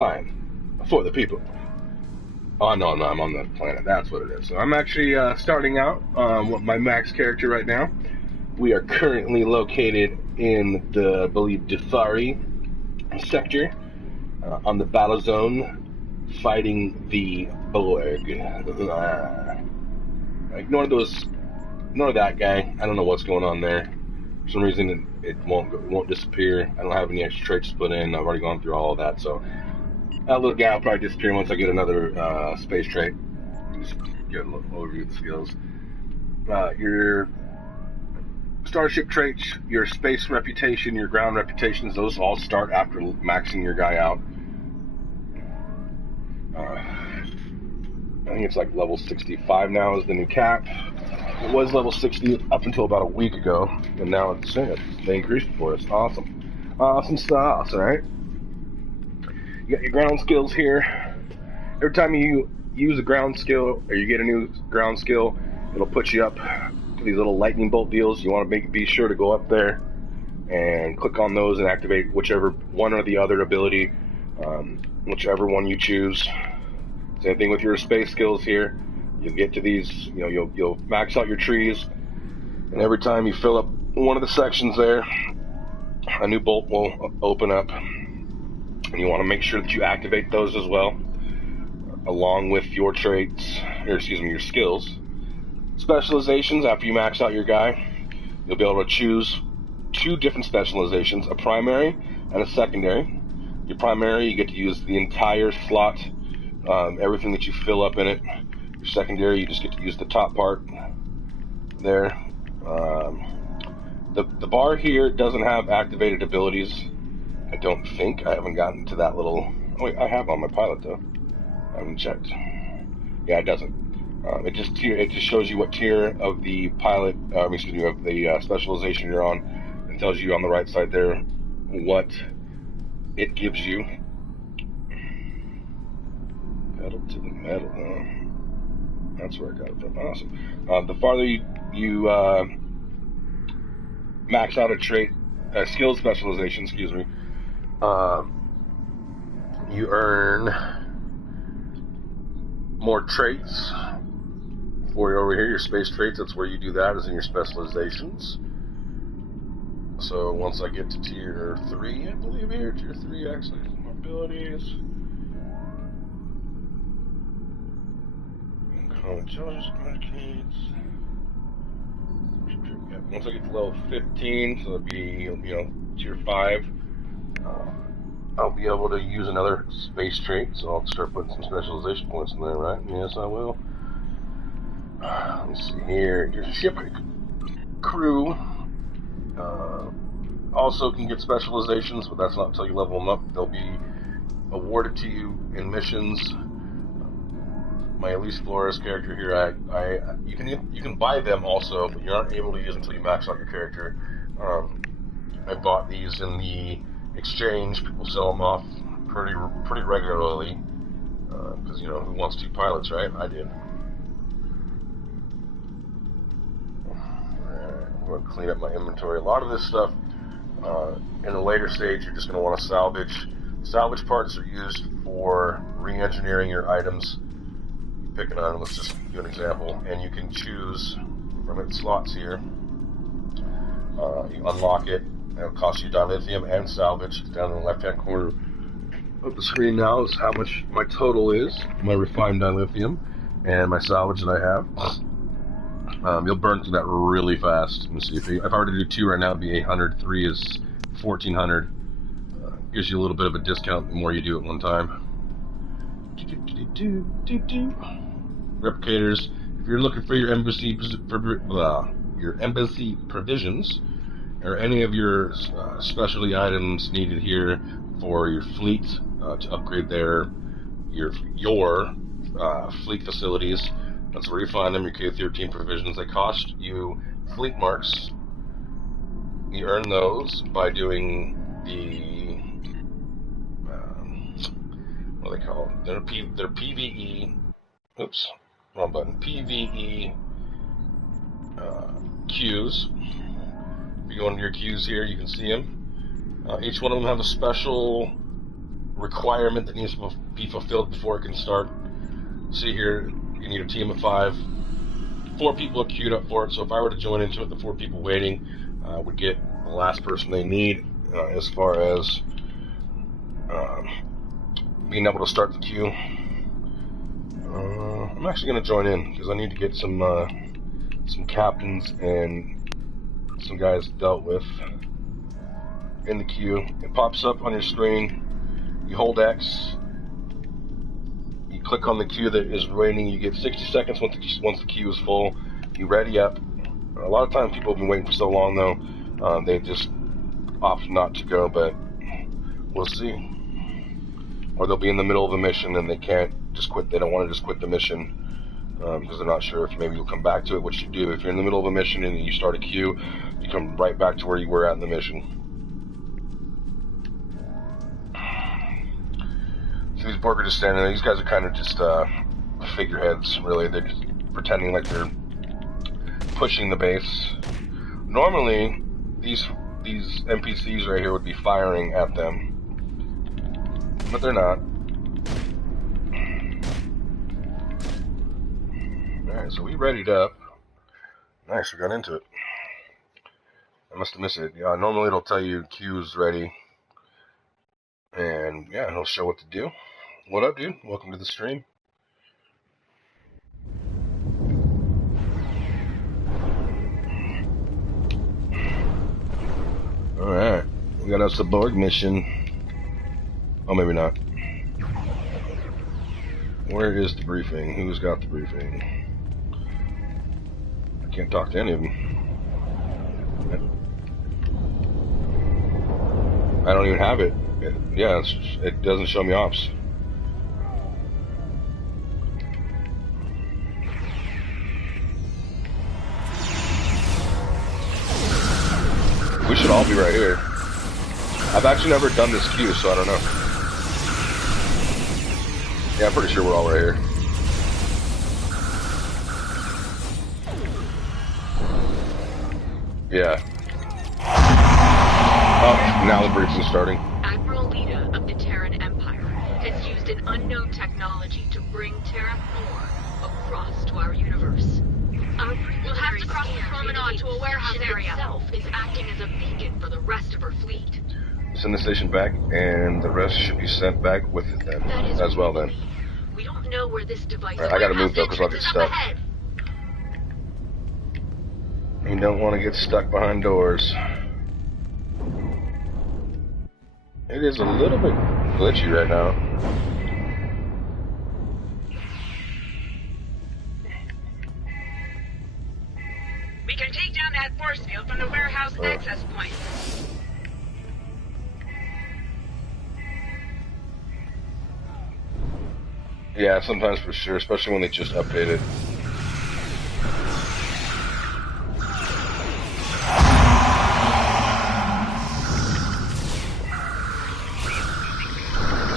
Fine. For the people. Oh, no, no, I'm on the planet. That's what it is. So I'm actually starting out with my max character right now. We are currently located in the, I believe, Defari sector on the battle zone, fighting the Borg. Ignore that guy. I don't know what's going on there. For some reason, it won't disappear. I don't have any extra traits to put in. I've already gone through all of that, so that little guy will probably disappear once I get another space trait. Just get a little overview of the skills. Your starship traits, your space reputation, your ground reputations, those all start after maxing your guy out. I think it's like level 65 now is the new cap. It was level 60 up until about a week ago, and now they increased it for us. Awesome. Awesome sauce, alright? You got your ground skills here. Every time you use a ground skill, or you get a new ground skill, it'll put you up to these little lightning bolt deals. You want to be sure to go up there and click on those and activate whichever one or the other ability, whichever one you choose. Same thing with your space skills here. You'll get to these, you'll max out your trees, and every time you fill up one of the sections there, a new bolt will open up, and you want to make sure that you activate those as well, along with your traits, your skills. Specializations, after you max out your guy, you'll be able to choose two different specializations, a primary and a secondary. Your primary, you get to use the entire slot, everything that you fill up in it. Your secondary, you just get to use the top part there. The bar here doesn't have activated abilities, I don't think. I haven't gotten to that little... Oh, wait, I have on my pilot, though. I haven't checked. Yeah, it doesn't. It just shows you what tier of the pilot, of the specialization you're on. It tells you on the right side there what it gives you. Pedal to the metal, huh? That's where I got it from. Awesome. The farther you max out a trait, skill specialization, you earn more traits. For over here, your space traits, that's where you do that, is in your specializations. So once I get to tier 3, I believe here, tier 3 actually, more abilities. Intelligence indicates. Once I get to level 15, so it'll be, tier 5, I'll be able to use another space trait, so I'll start putting some specialization points in there, right? Yes, I will. Let's see here. Your ship crew also can get specializations, but that's not until you level them up. They'll be awarded to you in missions. My Elise Flores character here, you can buy them also, but you're not able to use them until you max out your character. I bought these in the exchange. People sell them off pretty regularly, because who wants 2 pilots, right? I did. I'm going to clean up my inventory. A lot of this stuff, in a later stage, you're just going to want to salvage. Salvage parts are used for re-engineering your items. Pick an item, let's just do an example, and you can choose from its slots here. You unlock it, and it'll cost you dilithium and salvage. It's down in the left-hand corner of the screen now is how much my total is, my refined dilithium, and my salvage that I have. You'll burn through that really fast. Let me see, if I were to do 2 right now, it'd be 800, 3 is 1400. Gives you a little bit of a discount the more you do at one time. Replicators. If you're looking for your embassy provisions or any of your specialty items needed here for your fleet to upgrade your fleet facilities, that's where you find them. Your K-13 provisions. They cost you fleet marks. You earn those by doing the what do they call them? They're PVE. Oops, wrong button. PVE queues. If you go into your queues here, you can see them. Each one of them have a special requirement that needs to be fulfilled before it can start. See here, you need a team of 5. 4 people are queued up for it, so if I were to join into it, the 4 people waiting would get the last person they need as far as being able to start the queue. I'm actually going to join in because I need to get some captains and some guys dealt with in the queue. It pops up on your screen. You hold X. You click on the queue that is waiting. You get 60 seconds once the queue is full. You ready up. A lot of times people have been waiting for so long though, they just opt not to go, but we'll see. Or they'll be in the middle of a mission and they can't just quit. They don't want to just quit the mission because they're not sure if maybe you'll come back to it, which you do. If you're in the middle of a mission and you start a queue, you come right back to where you were at in the mission. So these Borg are just standing there. These guys are kind of just figureheads, really. They're just pretending like they're pushing the base. Normally, these NPCs right here would be firing at them, but they're not. Alright, so we readied up. Nice, we got into it. I must have missed it. Yeah, normally it'll tell you queue's ready. And yeah, it'll show what to do. What up, dude? Welcome to the stream. Alright, we got us a Borg mission. Oh, maybe not. Where is the briefing? Who's got the briefing? I can't talk to any of them. I don't even have it. It doesn't show me ops. We should all be right here. I've actually never done this queue, so I don't know. Yeah, I'm pretty sure we're all right here. Yeah. Oh, now the briefing's starting. Admiral Lita of the Terran Empire has used an unknown technology to bring Terra 4 across to our universe. We'll have to cross the promenade to a warehouse area. Itself is acting as a beacon for the rest of her fleet. Send the station back, and the rest should be sent back with it then, as well then. We don't know where this device. Right, I gotta move though, because I'll get stuck. You don't want to get stuck behind doors. It is a little bit glitchy right now. We can take down that force field from the warehouse access point. Yeah, sometimes for sure, especially when they just update it.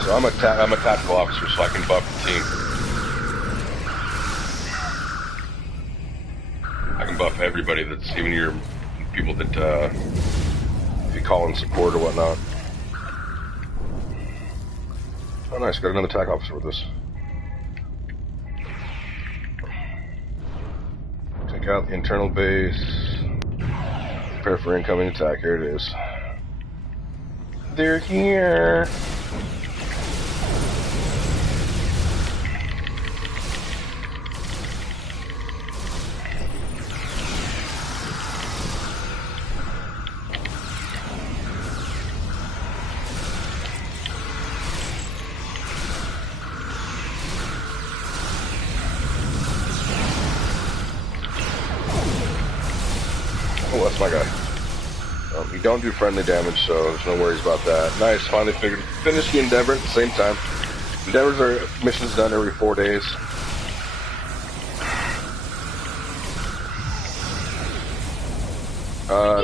So I'm a tactical officer, so I can buff the team. I can buff everybody that's even your people that if you call in support or whatnot. Oh nice, got another TAC officer with us. Take out the internal base. Prepare for incoming attack. Here it is. They're here. Oh, that's my guy. We don't do friendly damage, so there's no worries about that. Nice, finally finished the Endeavor at the same time. Endeavors are missions done every 4 days.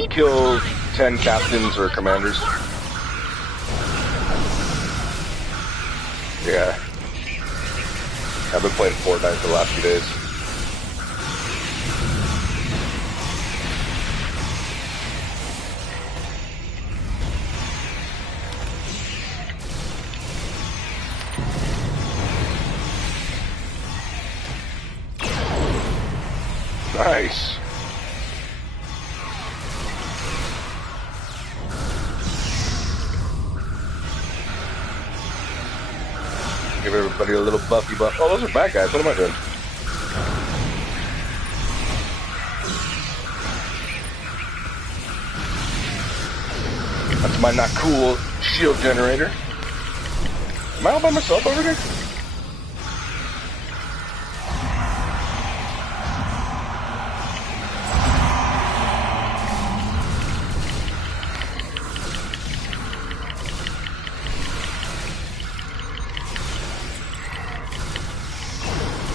Kill 10 captains or commanders. Yeah. I've been playing Fortnite for the last few days. Nice. Give everybody a little buffy buff. Oh, those are bad guys. What am I doing? That's my not cool shield generator. Am I all by myself over here?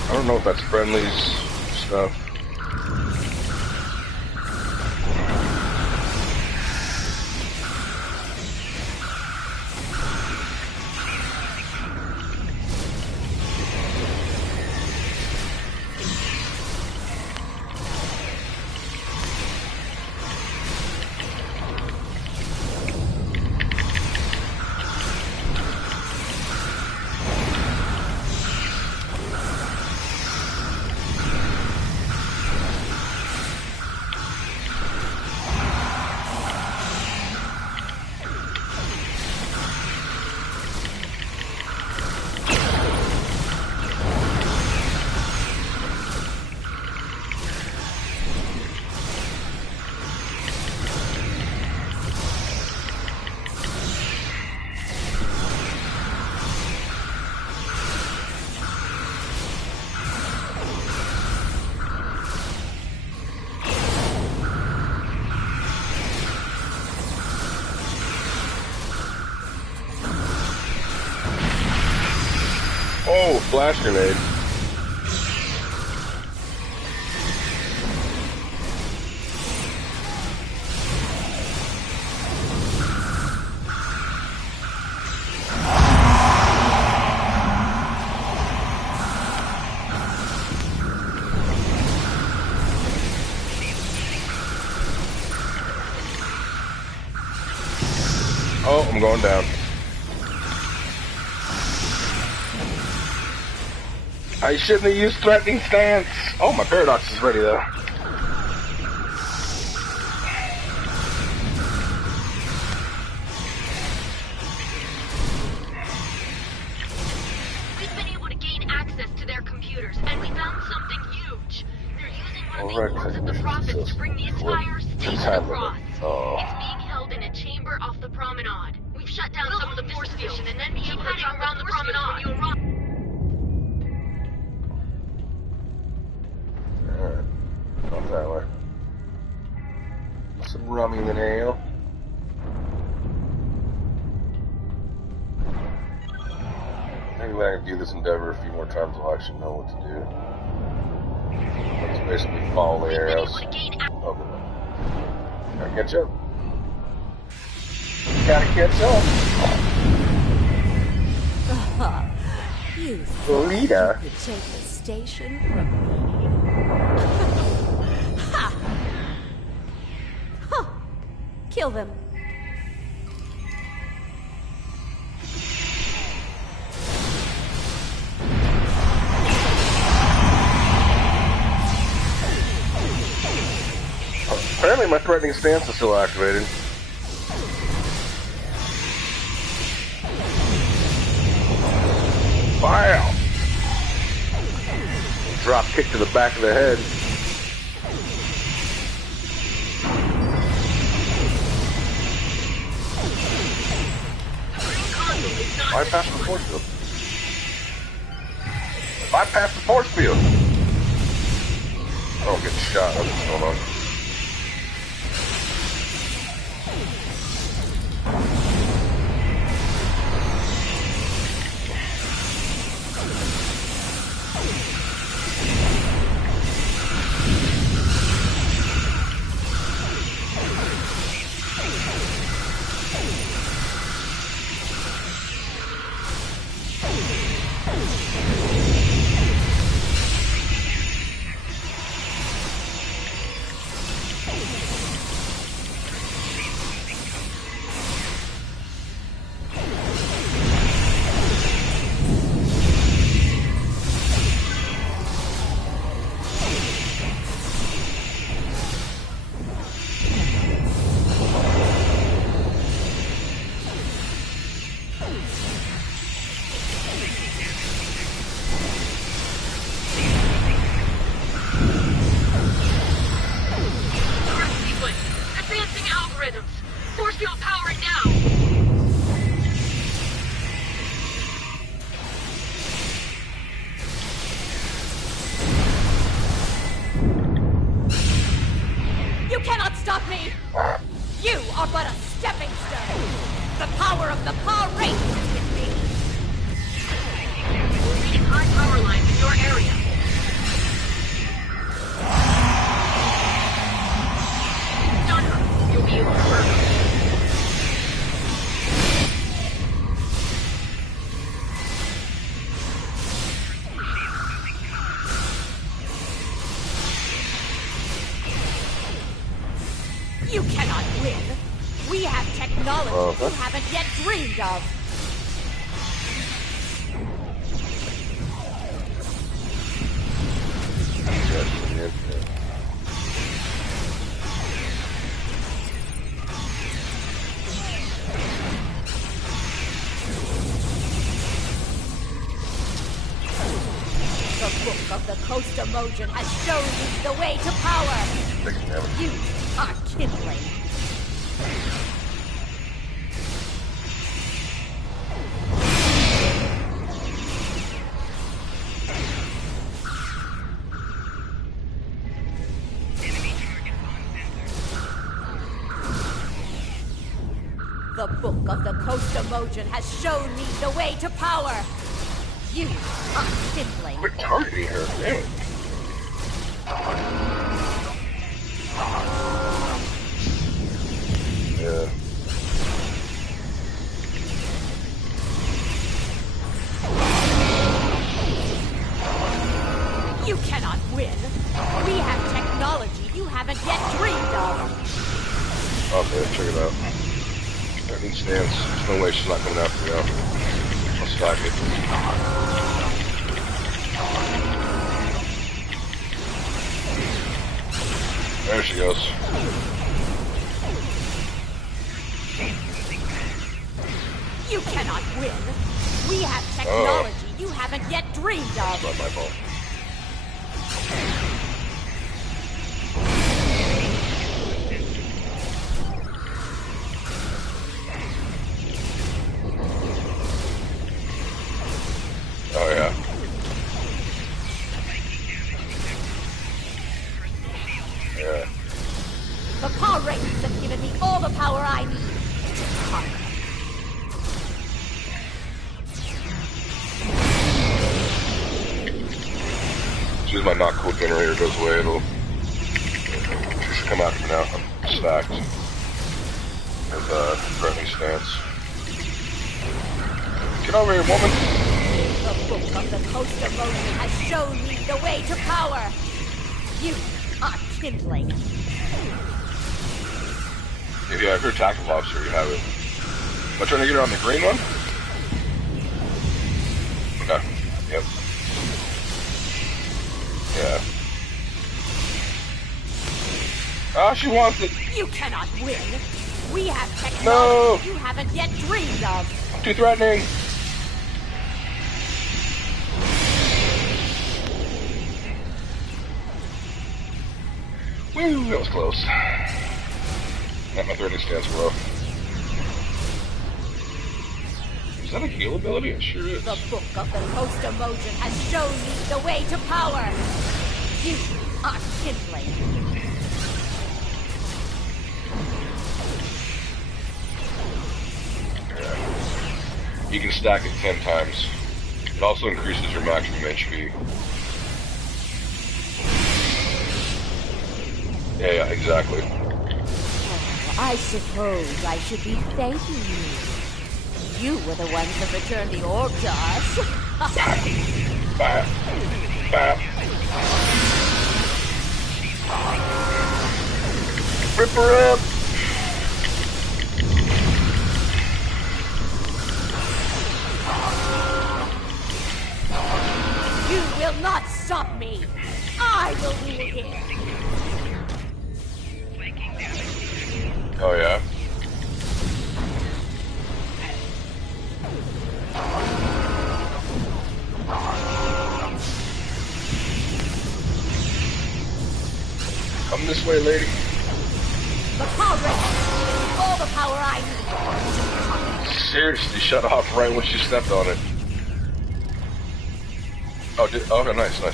I don't know if that's friendlies stuff. Oh, flash grenade. Oh, I'm going down. I shouldn't have used threatening stance. Oh, my paradox is ready though. We've been able to gain access to their computers, and we found something huge. They're using one of the orbs of the prophets to bring the entire station across. Oh. It's being held in a chamber off the promenade. We've shut down some of the force field, and then be able to jump around the promenade when you arrive. Alright. Not that way. Some rummy in ale. Maybe when I can do this endeavor a few more times, I'll actually know what to do. Let's basically follow the arrows. Oh, gotta catch up. Gotta catch up. You Lita. could take the station from me. Ha! Huh. Kill them. Apparently my threatening stance is still activated. Wow! Drop kick to the back of the head. Bypass the force field. Bypass the force field. Oh, get shot. That's what's going on. Turret sequence. Advancing algorithms. Force field powering now. You cannot stop me! You are but a stepping stone! The power of the power race is with me! We're reading high power lines in your area. Stun her. You'll be able to hurt her. You cannot win! We have technology you haven't yet dreamed of! The book of the Coast Emotion has shown you the way to power! You are kindling! The book of the Coast Emotion has shown me the way to power! You are kindling! Quit targeting her, damn it. Yeah. You cannot win! We have technology you haven't yet dreamed of! Okay, check it out. Everything stands. There's no way she's not coming after me now. I'll stack it. There she goes. You cannot win! We have technology you haven't yet dreamed of! It's not my fault. Oh yeah. Yeah. The power races have given me all the power I need to conquer. As soon as my not cool generator goes away, it'll just come after me now. I'm stacked. With threatening stance. Get over here, woman! The book of the Coast Emotion has shown me the way to power. You are kindling. Yeah, if you're a tactical officer, you have it. Am I trying to get her on the green one? Okay. Yep. Yeah. Ah, she wants it. You cannot win. We have technology you haven't yet dreamed of. Too threatening. Woo, that was close. Not my threatening stance, bro. Is that a heal ability? It sure is. The book of the Coast Emotion has shown me the way to power. You are kindling. Yeah. You can stack it 10 times. It also increases your maximum HP. Yeah, exactly. I suppose I should be thanking you. You were the ones that returned the orb to us. Bam. Bam. Rip her up! You will not stop me. I will rule here. Oh yeah? Come this way, lady. The power ring. All the power I need. Seriously, shut off right when she stepped on it. Oh, okay, nice. The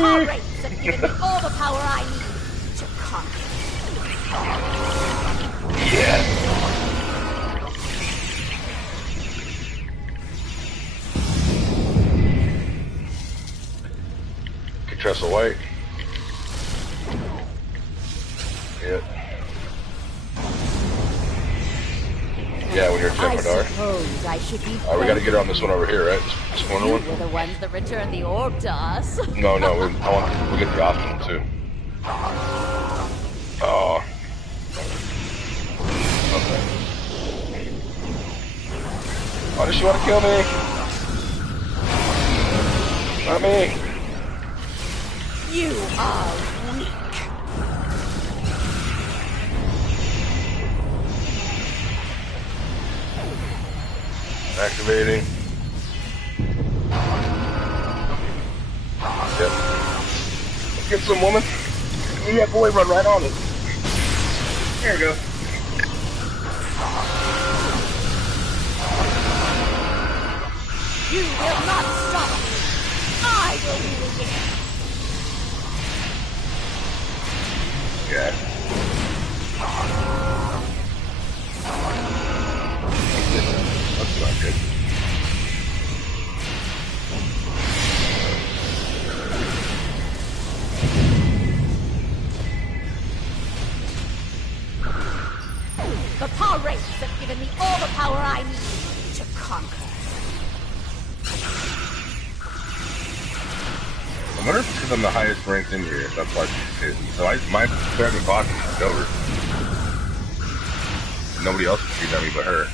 power rates have given me all the power I need to conquer. Yes. Tressa White. Yep. Yeah, when you're I Jem'Hadar. suppose I should be. We gotta get her on this one over here, right? This corner You one? were the ones that returned the orb to us. No, we get the option too. Oh. Okay. Oh, does she want to kill me? Not me. You are weak. Activating. Yep. Let's get some woman. Yeah, boy, run right on it. There we go. You will not stop me. I will rule here. Yeah. That's not good. The power races have given me all the power I need to conquer. I wonder if it's because I'm the highest ranked in here. That's why she's hidden. So my favorite boss is over. Nobody else can shoot at me but her.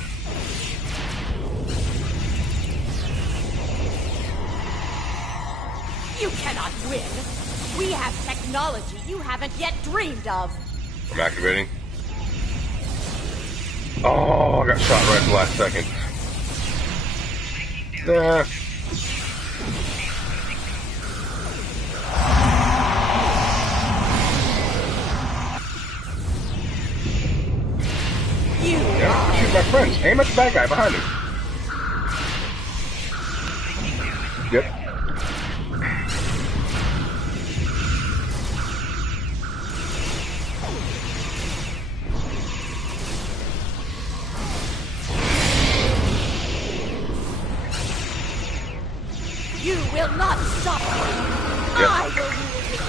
You cannot win. We have technology you haven't yet dreamed of. I'm activating. Oh, I got shot right at the last second. Nah. Yeah, shoot my friends. Aim at the bad guy behind me. Yep. You will not stop me. Yep. I will rule this.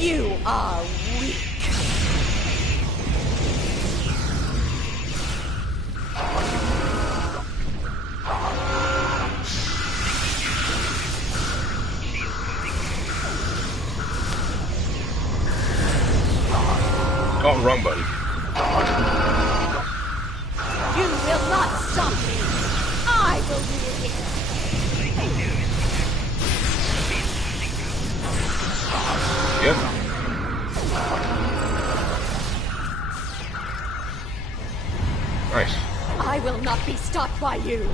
You are weak. Oh, wrong button. You will not stop me. I will rule it. Yep. Nice. I will not be stopped by you.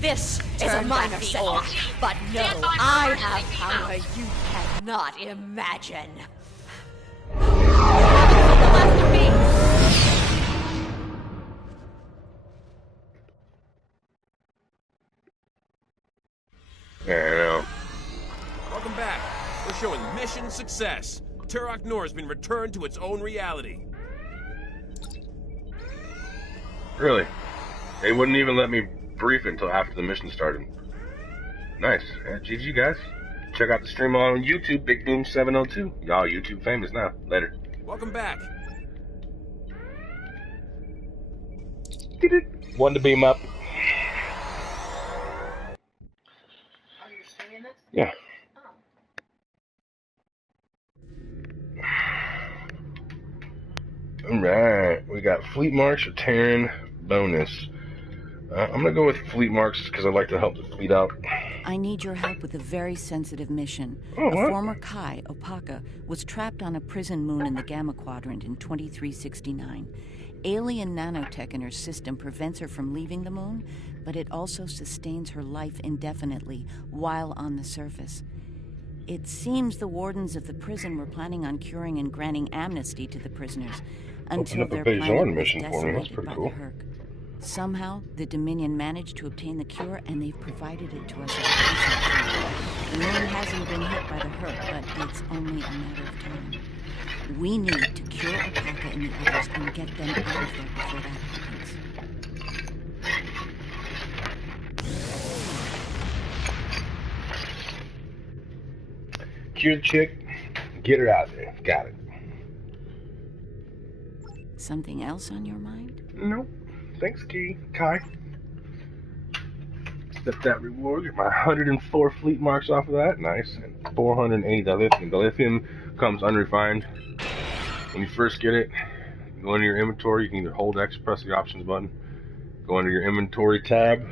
This is a minor setback, but no, I have power you cannot imagine. The last of me. Yeah, I know. Welcome back. We're showing mission success. Turok Nor has been returned to its own reality. Really? They wouldn't even let me brief until after the mission started. Nice. Yeah, GG, guys. Check out the stream on YouTube, Big Boom 702. Y'all YouTube famous now. Later. Welcome back. One to beam up. Alright, we got fleet marks or Terran bonus. I'm gonna go with fleet marks because I'd like to help the fleet out. I need your help with a very sensitive mission. Oh, A what? former Kai, Opaka, was trapped on a prison moon in the Gamma Quadrant in 2369. Alien nanotech in her system prevents her from leaving the moon, but it also sustains her life indefinitely while on the surface. It seems the wardens of the prison were planning on curing and granting amnesty to the prisoners until up a their Bajoran planet was mission for me. That's decimated pretty by cool. the Herc. Somehow, the Dominion managed to obtain the cure, and they've provided it to us as a research. The moon hasn't been hit by the Herc, but it's only a matter of time. We need to cure Opaka and the others and get them out of there before that happens. Cure the chick, get her out there. Got it. Something else on your mind? Nope. Thanks, Kai. Accept that reward. Get my 104 fleet marks off of that. Nice. And 480 dilithium. Dilithium comes unrefined. When you first get it, go into your inventory. You can either hold X, press the options button, go under your inventory tab,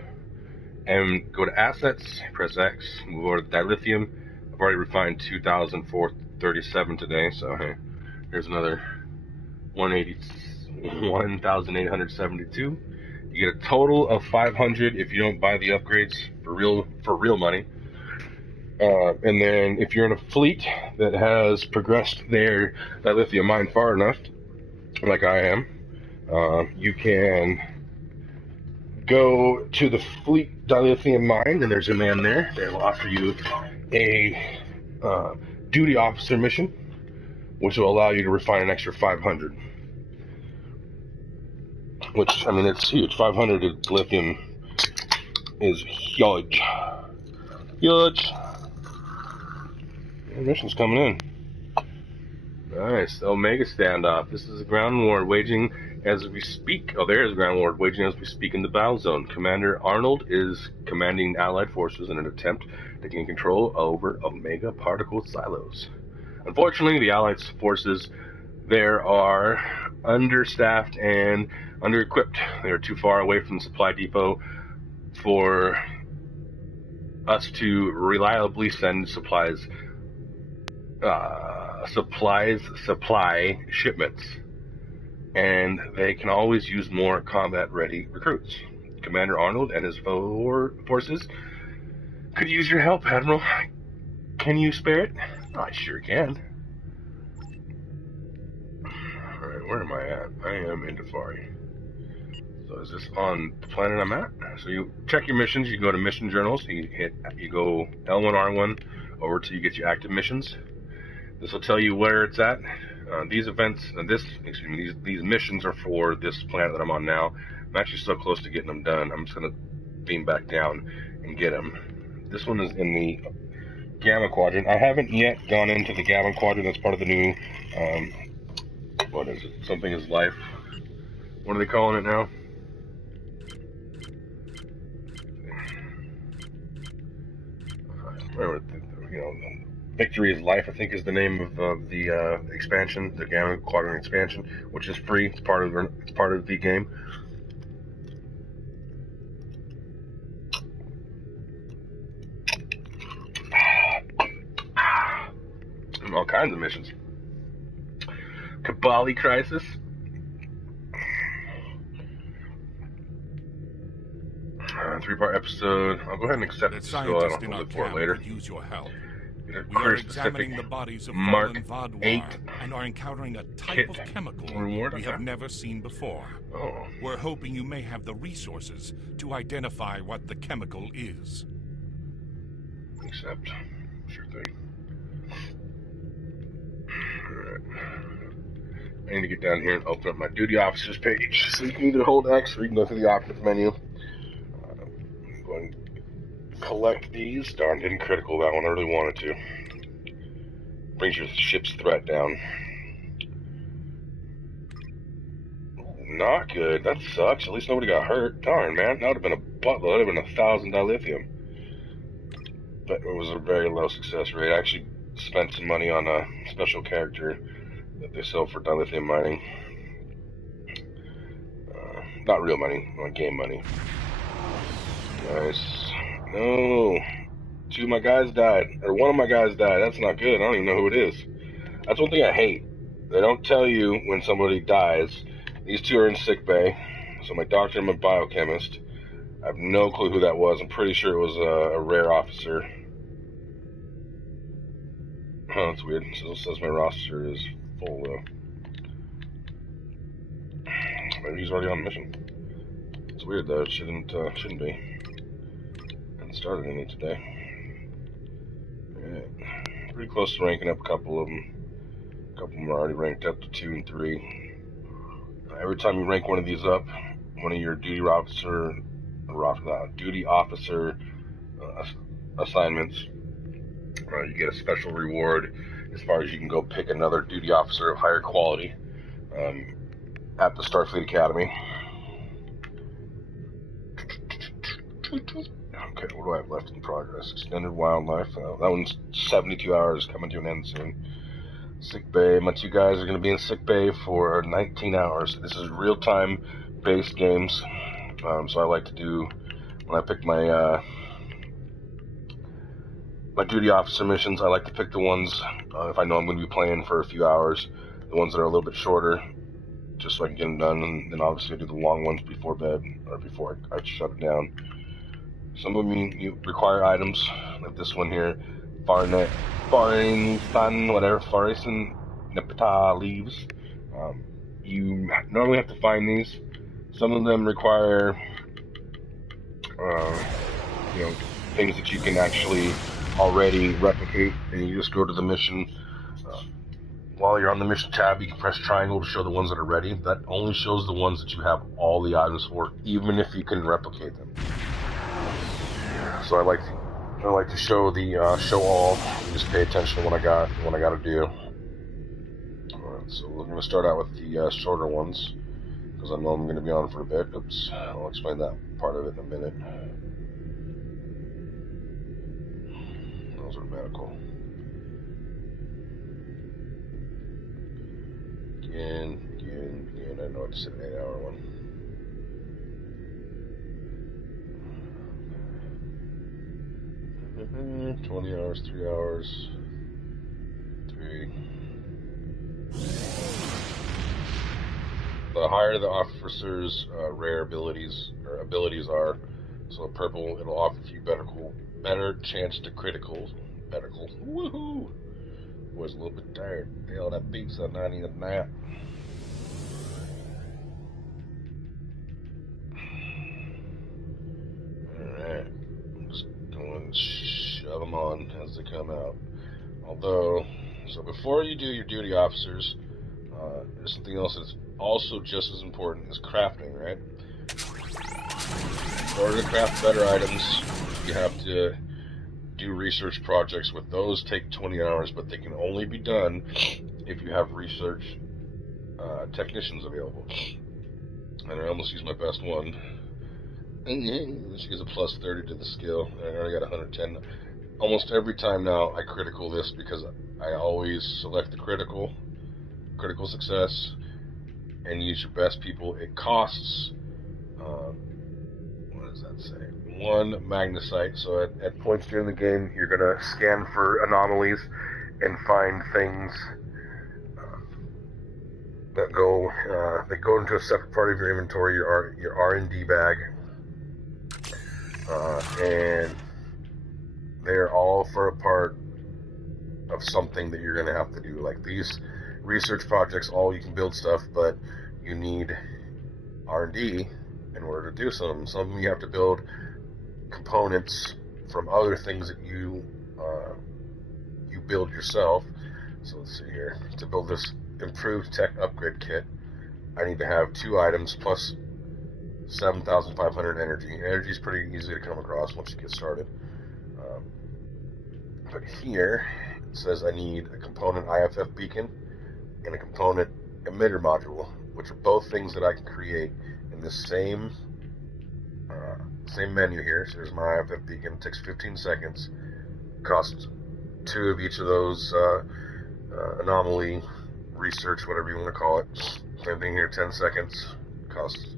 and go to assets, press X, move over to dilithium. I've already refined 2,437 today, so hey, here's another 1,872. You get a total of 500 if you don't buy the upgrades for real money. And then if you're in a fleet that has progressed their dilithium mine far enough, like I am, you can go to the fleet dilithium mine, and there's a man there. They'll offer you a duty officer mission, which will allow you to refine an extra 500. Which, I mean, it's huge. 500 lithium is huge. Huge. The mission's coming in. Nice. Omega standoff. This is a ground war waging as we speak. Oh, there is a ground war waging as we speak in the battle zone. Commander Arnold is commanding Allied forces in an attempt to gain control over Omega particle silos. Unfortunately, the Allied forces there are understaffed and under-equipped. They are too far away from the supply depot for us to reliably send supply shipments, and they can always use more combat-ready recruits. Commander Arnold and his forces could use your help, Admiral. Can you spare it? I sure can. Alright, where am I at? I am in Dafari. So is this on the planet I'm at? So you check your missions, you go to mission journals, you go L1, R1 over till you get your active missions. This will tell you where it's at. These missions are for this planet that I'm on now. I'm actually so close to getting them done. I'm just gonna beam back down and get them. This one is in the Gamma Quadrant. I haven't yet gone into the Gamma Quadrant. That's part of the new, what is it? Something is life. What are they calling it now? Remember, Victory is Life, I think, is the name of the expansion, the Gamma Quadrant expansion, which is free. It's part of the game. All kinds of missions. Kabali Crisis. Three-part episode. I'll go ahead and accept it so I don't have to look for it later. Use your help. We are examining the bodies of Mark fallen 8 Vaadwaur and are encountering a type of chemical reward, we have never seen before. Oh. We're hoping you may have the resources to identify what the chemical is. Accept. Sure thing. Alright. I need to get down here and open up my duty officers page. So you can either hold X or you can go through the options menu. I'm going to collect these. Darn, didn't critical that one. I really wanted to. Brings your ship's threat down. Not good. That sucks. At least nobody got hurt. Darn, man. That would have been a buttload. That would have been 1,000 dilithium. But it was a very low success rate. I actually spent some money on a special character that they sell for dilithium mining. Not real money, like game money. Nice. No. 2 of my guys died. Or 1 of my guys died. That's not good. I don't even know who it is. That's one thing I hate. They don't tell you when somebody dies. These 2 are in sick bay. So my doctor and my biochemist. I have no clue who that was. I'm pretty sure it was a rare officer. Huh, that's weird. It says my roster is full though. Maybe he's already on mission. It's weird though. It shouldn't be. Haven't started any today. Alright. Pretty close to ranking up a couple of them. A couple of them are already ranked up to 2 and 3. Every time you rank one of these up, one of your duty officer assignments, you get a special reward as far as you can go pick another duty officer of higher quality at the Starfleet Academy. Okay, what do I have left in progress? Extended wildlife. That one's 72 hours, coming to an end soon. Sick bay. My 2 guys are going to be in sick bay for 19 hours. This is real-time based games. So I like to do, when I pick my my duty officer missions, I like to pick the ones, if I know I'm going to be playing for a few hours, the ones that are a little bit shorter, just so I can get them done, and then obviously I do the long ones before bed, or before I shut it down. Some of them you require items, like this one here, Farisan Nepta leaves. You normally have to find these. Some of them require, things that you can actually already replicate, and you just go to the mission. While you're on the mission tab, you can press triangle to show the ones that are ready. That only shows the ones that you have all the items for, even if you can replicate them. So I like to show the show all. And just pay attention to what I got to do. Alright, so we're going to start out with the shorter ones, because I know I'm going to be on for a bit. Oops, I'll explain that part of it in a minute. Those are medical. Again. I know it's an 8-hour one. Mm-hmm. 20 hours, 3 hours, 3. The higher the officer's rare abilities are, so purple, it'll offer you better chance to critical. Woohoo! Was a little bit tired. Hell, that beats that 90 a nap. Alright. I'm just going to shove them on as they come out. So before you do your duty officers, there's something else that's also just as important as crafting, right? In order to craft better items, you have to do research projects with those. Take 20 hours, but they can only be done if you have research technicians available. And I almost used my best one. She gets a plus 30 to the skill. I already got 110. Almost every time now I critical this, because I always select the critical success and use your best people. It costs what does that say? 1 magnesite. So at points during the game, you're gonna scan for anomalies and find things that go into a separate part of your inventory, your R&D bag, and they're all for a part of something that you're gonna have to do. Like these research projects, you can build stuff, but you need R&D in order to do some. Some of them you have to build components from other things that you build yourself. So let's see here. To build this improved tech upgrade kit, I need to have 2 items plus 7,500 energy. Energy is pretty easy to come across once you get started. But here it says I need a component IFF beacon and a component emitter module, which are both things that I can create in the same menu here. So there's my IFF beacon. It takes 15 seconds. Costs 2 of each of those anomaly research, whatever you want to call it. Same thing here, 10 seconds. Costs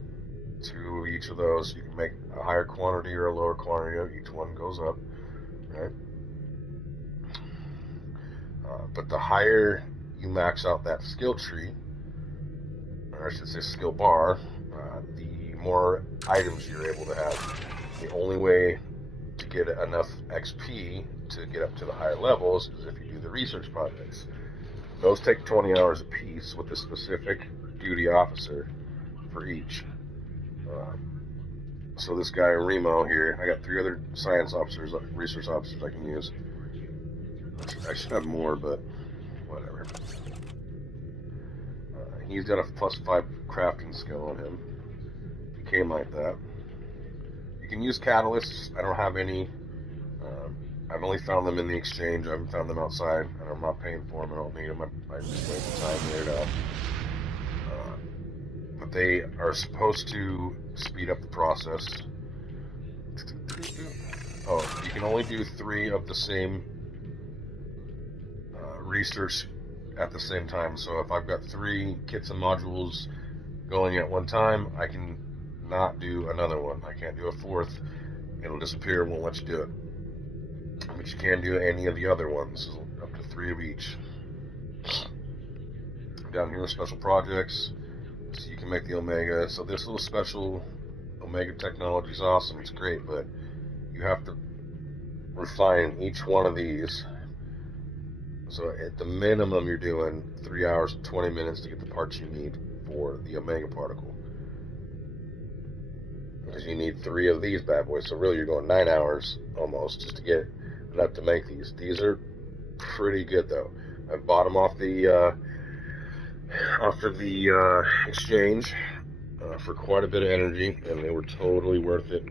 2 of each of those. You can make a higher quantity or a lower quantity. Each one goes up, right? But the higher you max out that skill tree, or I should say skill bar, the more items you're able to have. The only way to get enough XP to get up to the higher levels is if you do the research projects. Those take 20 hours apiece with a specific duty officer for each. So this guy Remo here, I got 3 other science officers, research officers I can use. I should have more, but whatever. He's got a +5 crafting skill on him. He came like that. You can use catalysts. I don't have any. I've only found them in the exchange. I haven't found them outside, and I'm not paying for them. I don't need them. I just waste the time there now. But they are supposed to speed up the process. Oh, you can only do 3 of the same research at the same time. So if I've got 3 kits and modules going at one time, I can not do another one. I can't do a 4th. It'll disappear, won't let you do it. But you can do any of the other ones, up to 3 of each. Down here, special projects. So you can make the Omega. So this little special Omega technology is awesome. It's great, but you have to refine each one of these. So at the minimum, you're doing 3 hours and 20 minutes to get the parts you need for the Omega particle. Because you need 3 of these bad boys. So really, you're going 9 hours almost just to get enough to make these. These are pretty good though. I bought them off the exchange for quite a bit of energy, and they were totally worth it.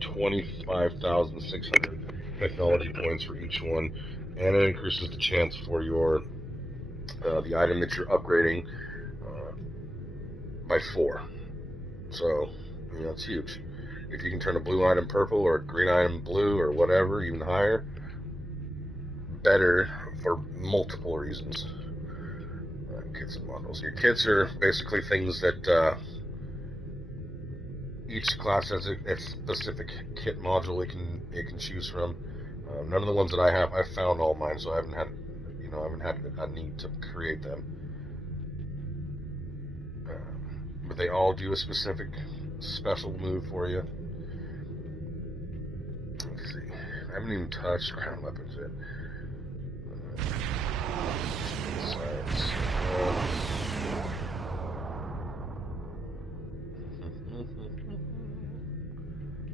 25,600 technology points for each one, and it increases the chance for your the item that you're upgrading by 4. So it's huge. If you can turn a blue item purple or a green item blue or whatever, even higher, better for multiple reasons. Kits and models. Your kits are basically things that each class has a specific kit module it can choose from. None of the ones that I have, I've found all mine, so I haven't had a need to create them. But they all do a specific special move for you. Let's see. I haven't even touched ground weapons yet.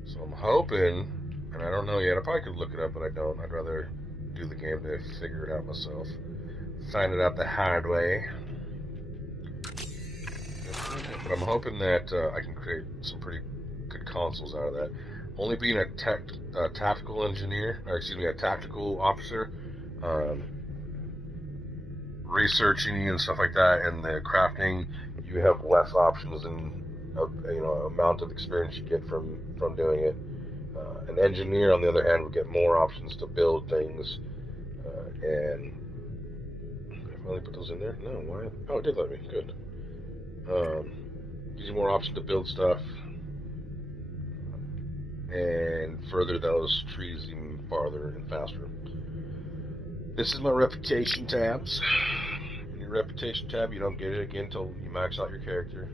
So I'm hoping, and I don't know yet, I probably could look it up, but I don't. I'd rather do the game to figure it out myself. Find it out the hard way. But I'm hoping that I can create some pretty good consoles out of that. Only being a tactical engineer, or excuse me, a tactical officer, researching and stuff like that, and the crafting, you have less options and amount of experience you get from doing it. An engineer, on the other hand, would get more options to build things. And I finally put those in there. No, why? Oh, it did let me. Good. Gives you more options to build stuff and further those trees even farther and faster. This is my reputation tabs. In your reputation tab, you don't get it again until you max out your character.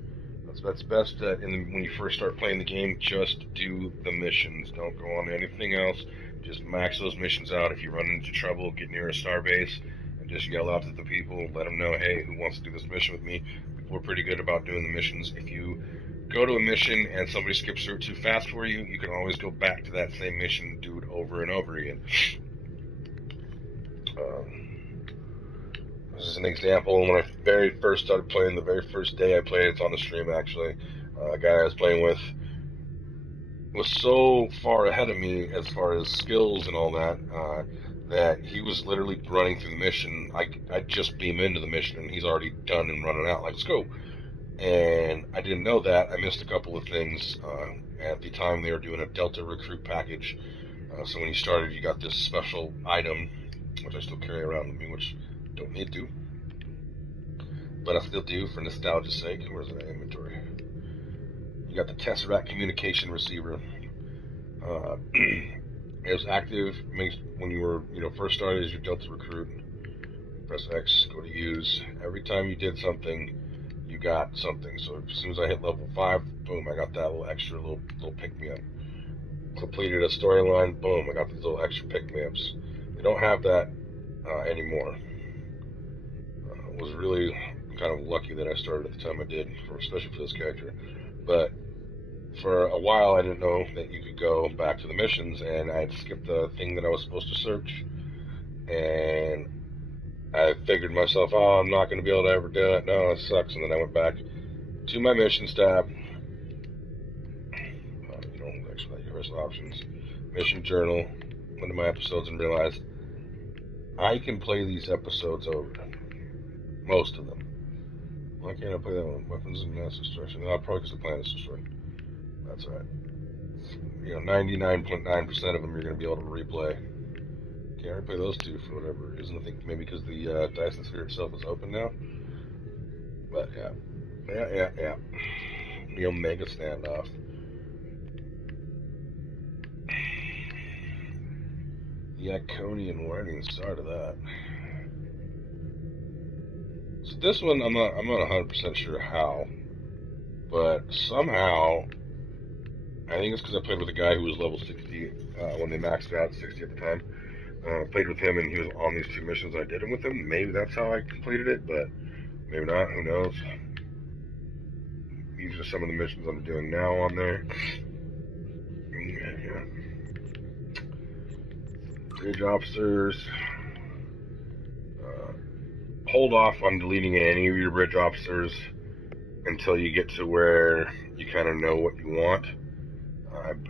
That's best that when you first start playing the game, just do the missions. Don't go on to anything else. Just max those missions out. If you run into trouble, get near a starbase and just yell out to the people. Let them know, hey, who wants to do this mission with me? People are pretty good about doing the missions. If you go to a mission and somebody skips through it too fast for you, you can always go back to that same mission and do it over and over again. This is an example. When I very first started playing, the very first day I played, it's on the stream actually, a guy I was playing with was so far ahead of me as far as skills and all that, that he was literally running through the mission. I'd just beam into the mission and he's already done and running out, like, let's go. And I didn't know that. I missed a couple of things. At the time they were doing a Delta recruit package, so when you started you got this special item, which I still carry around with me, which don't need to, but I still do for nostalgia's sake. Where's my inventory? You got the Tesseract communication receiver. It was active when you were, first started as your Delta recruit. Press X, go to use. Every time you did something, you got something. So as soon as I hit level 5, boom, I got that little extra little pick-me-up. Completed a storyline, boom, I got these little extra pick-me-ups. They don't have that anymore. Was really kind of lucky that I started at the time I did, especially for this character. But for a while, I didn't know that you could go back to the missions, and I'd skipped the thing that I was supposed to search. And I figured myself, I'm not going to be able to ever do it. No, it sucks. And then I went back to my missions tab. Expedite universal options, mission journal, went to my episodes and realized I can play these episodes over. Most of them. Why can't I play them with weapons and mass destruction? No, probably because the planet's destroyed. That's right. 99.9% of them you're going to be able to replay. Can't replay those two for whatever reason. I think maybe because the Dyson Sphere itself is open now. But yeah. The Omega standoff. The Iconian warning started that. So this one, I'm not 100% sure how, but somehow, I think it's because I played with a guy who was level 60 when they maxed out 60 at the time. Played with him, and he was on these 2 missions. I did them with him. Maybe that's how I completed it, but maybe not. Who knows? These are some of the missions I'm doing now on there. Yeah. Bridge officers. Hold off on deleting any of your bridge officers until you get to where you kind of know what you want.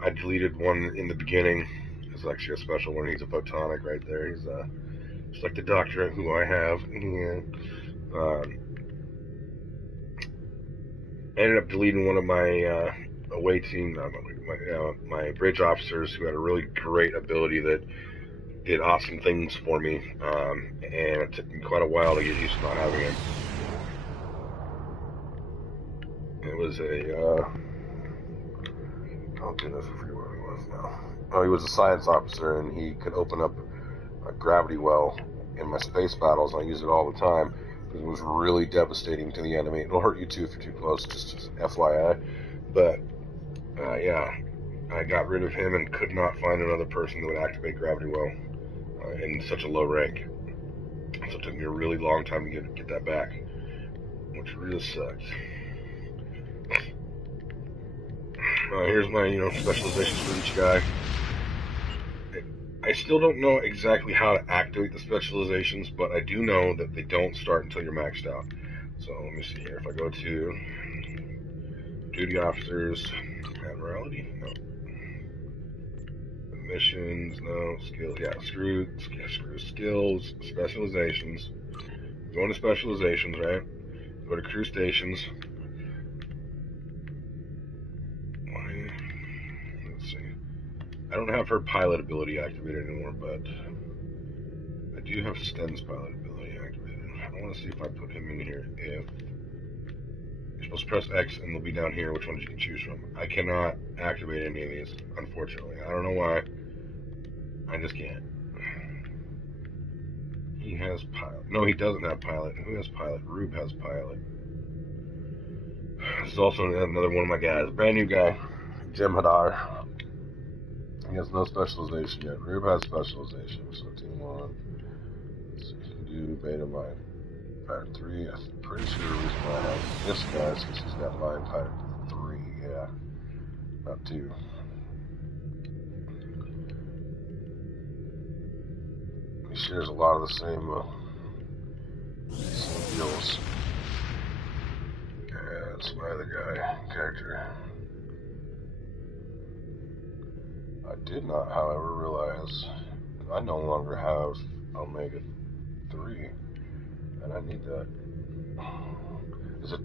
I deleted one in the beginning. It's actually a special one. He's a photonic right there. He's just like the doctor who I have. Ended up deleting one of my away team, my bridge officers who had a really great ability that did awesome things for me. And it took me quite a while to get used to not having him. It was oh goodness, I forget what he was now. Oh, he was a science officer, and he could open up a gravity well in my space battles, and I use it all the time. It was really devastating to the enemy. It'll hurt you too if you're too close, just FYI. But yeah, I got rid of him and could not find another person that would activate gravity well in such a low rank. So it took me a really long time to get that back, which really sucks. Here's my specializations for each guy. I still don't know exactly how to activate the specializations, but I do know that they don't start until you're maxed out. So let me see here. If I go to duty officers, admiralty, no. Missions, no. Skills, yeah. Screw skills, specializations. Go into specializations, right? Go to crew stations. Let's see. I don't have her pilot ability activated anymore, but I do have Sten's pilot ability activated. I want to see if I put him in here. If you're supposed to press X and they'll be down here, which ones you can choose from. I cannot activate any of these, unfortunately. I don't know why. I just can't. He has pilot. No, he doesn't have pilot. Who has pilot? Rube has pilot. This is also another one of my guys. Brand new guy. Jim Hadar. He has no specialization yet. Rube has specialization. So team 1. So he can do beta mine. Pirate 3. I'm pretty sure the reason why I have this guy is because he's got mine Pirate 3. Yeah. Not 2. He shares a lot of the same deals as my other guy character. I did not, however, realize I no longer have Omega 3, and I need that.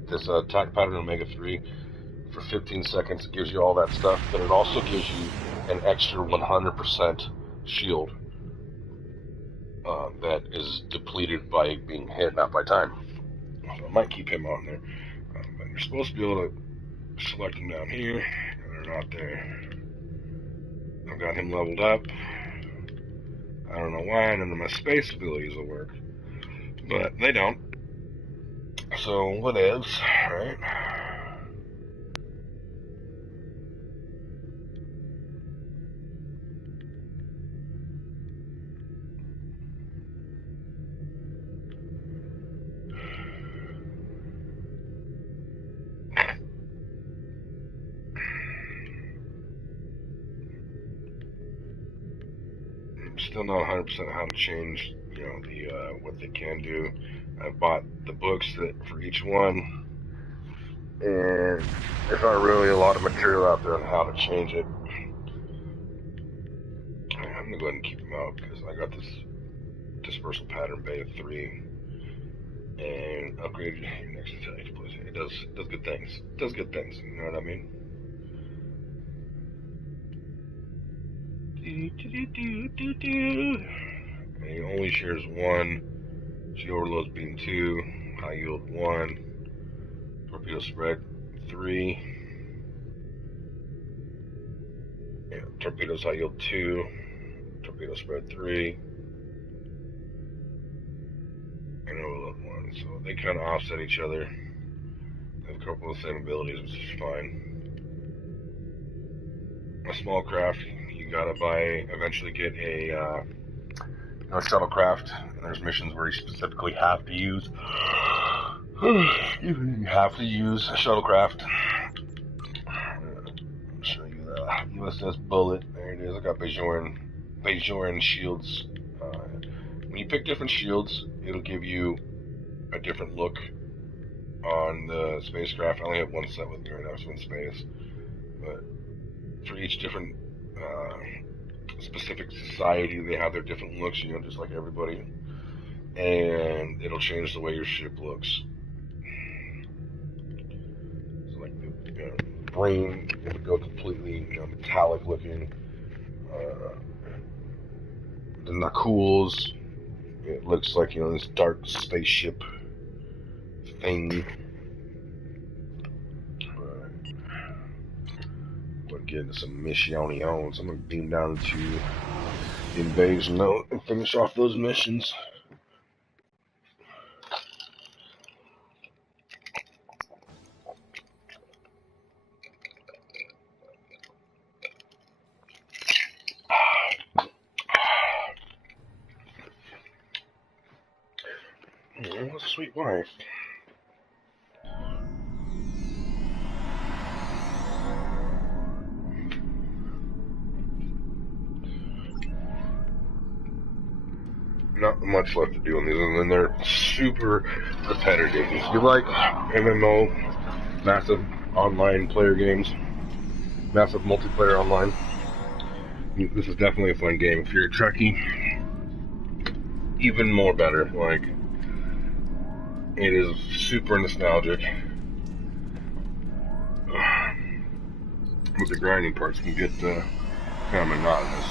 This attack pattern Omega 3 for 15 seconds. It gives you all that stuff, but it also gives you an extra 100% shield that is depleted by being hit, not by time. So I might keep him on there. But you're supposed to be able to select them down here, and they're not there. I've got him leveled up. I don't know why none of my space abilities will work, but they don't. So whatevs, right? I'm still not 100% how to change, the what they can do. I bought the books that for each one, and there's not really a lot of material out there on how to change it. I'm gonna go ahead and keep them out because I got this dispersal pattern beta 3 and upgraded your next attack. It does good things. It does good things. You know what I mean? And he only shares 1. She overloads beam 2. High yield 1. Torpedo spread 3. Yeah, torpedoes high yield 2. Torpedo spread 3. And overload 1. So they kind of offset each other. They have a couple of the same abilities, which is fine. A small craft, you gotta eventually get a shuttlecraft. And there's missions where you specifically have to use you have to use a shuttlecraft. I'll show you the USS Bullet. There it is. I got Bajoran shields. When you pick different shields, it'll give you a different look on the spacecraft. I only have one set with me right now, so in space. But for each different specific society, they have their different looks, just like everybody. And it'll change the way your ship looks. So like the brain would go completely metallic looking. The knuckles, it looks like this dark spaceship thing. We're getting some missiones. I'm gonna beam down to the invasion note and finish off those missions. What a sweet wife. Not much left to do on these, and then they're super repetitive. If you like MMO, massive online player games, massive multiplayer online, this is definitely a fun game. If you're a Trekkie, even more better. Like, it is super nostalgic. But the grinding parts can get kind of monotonous.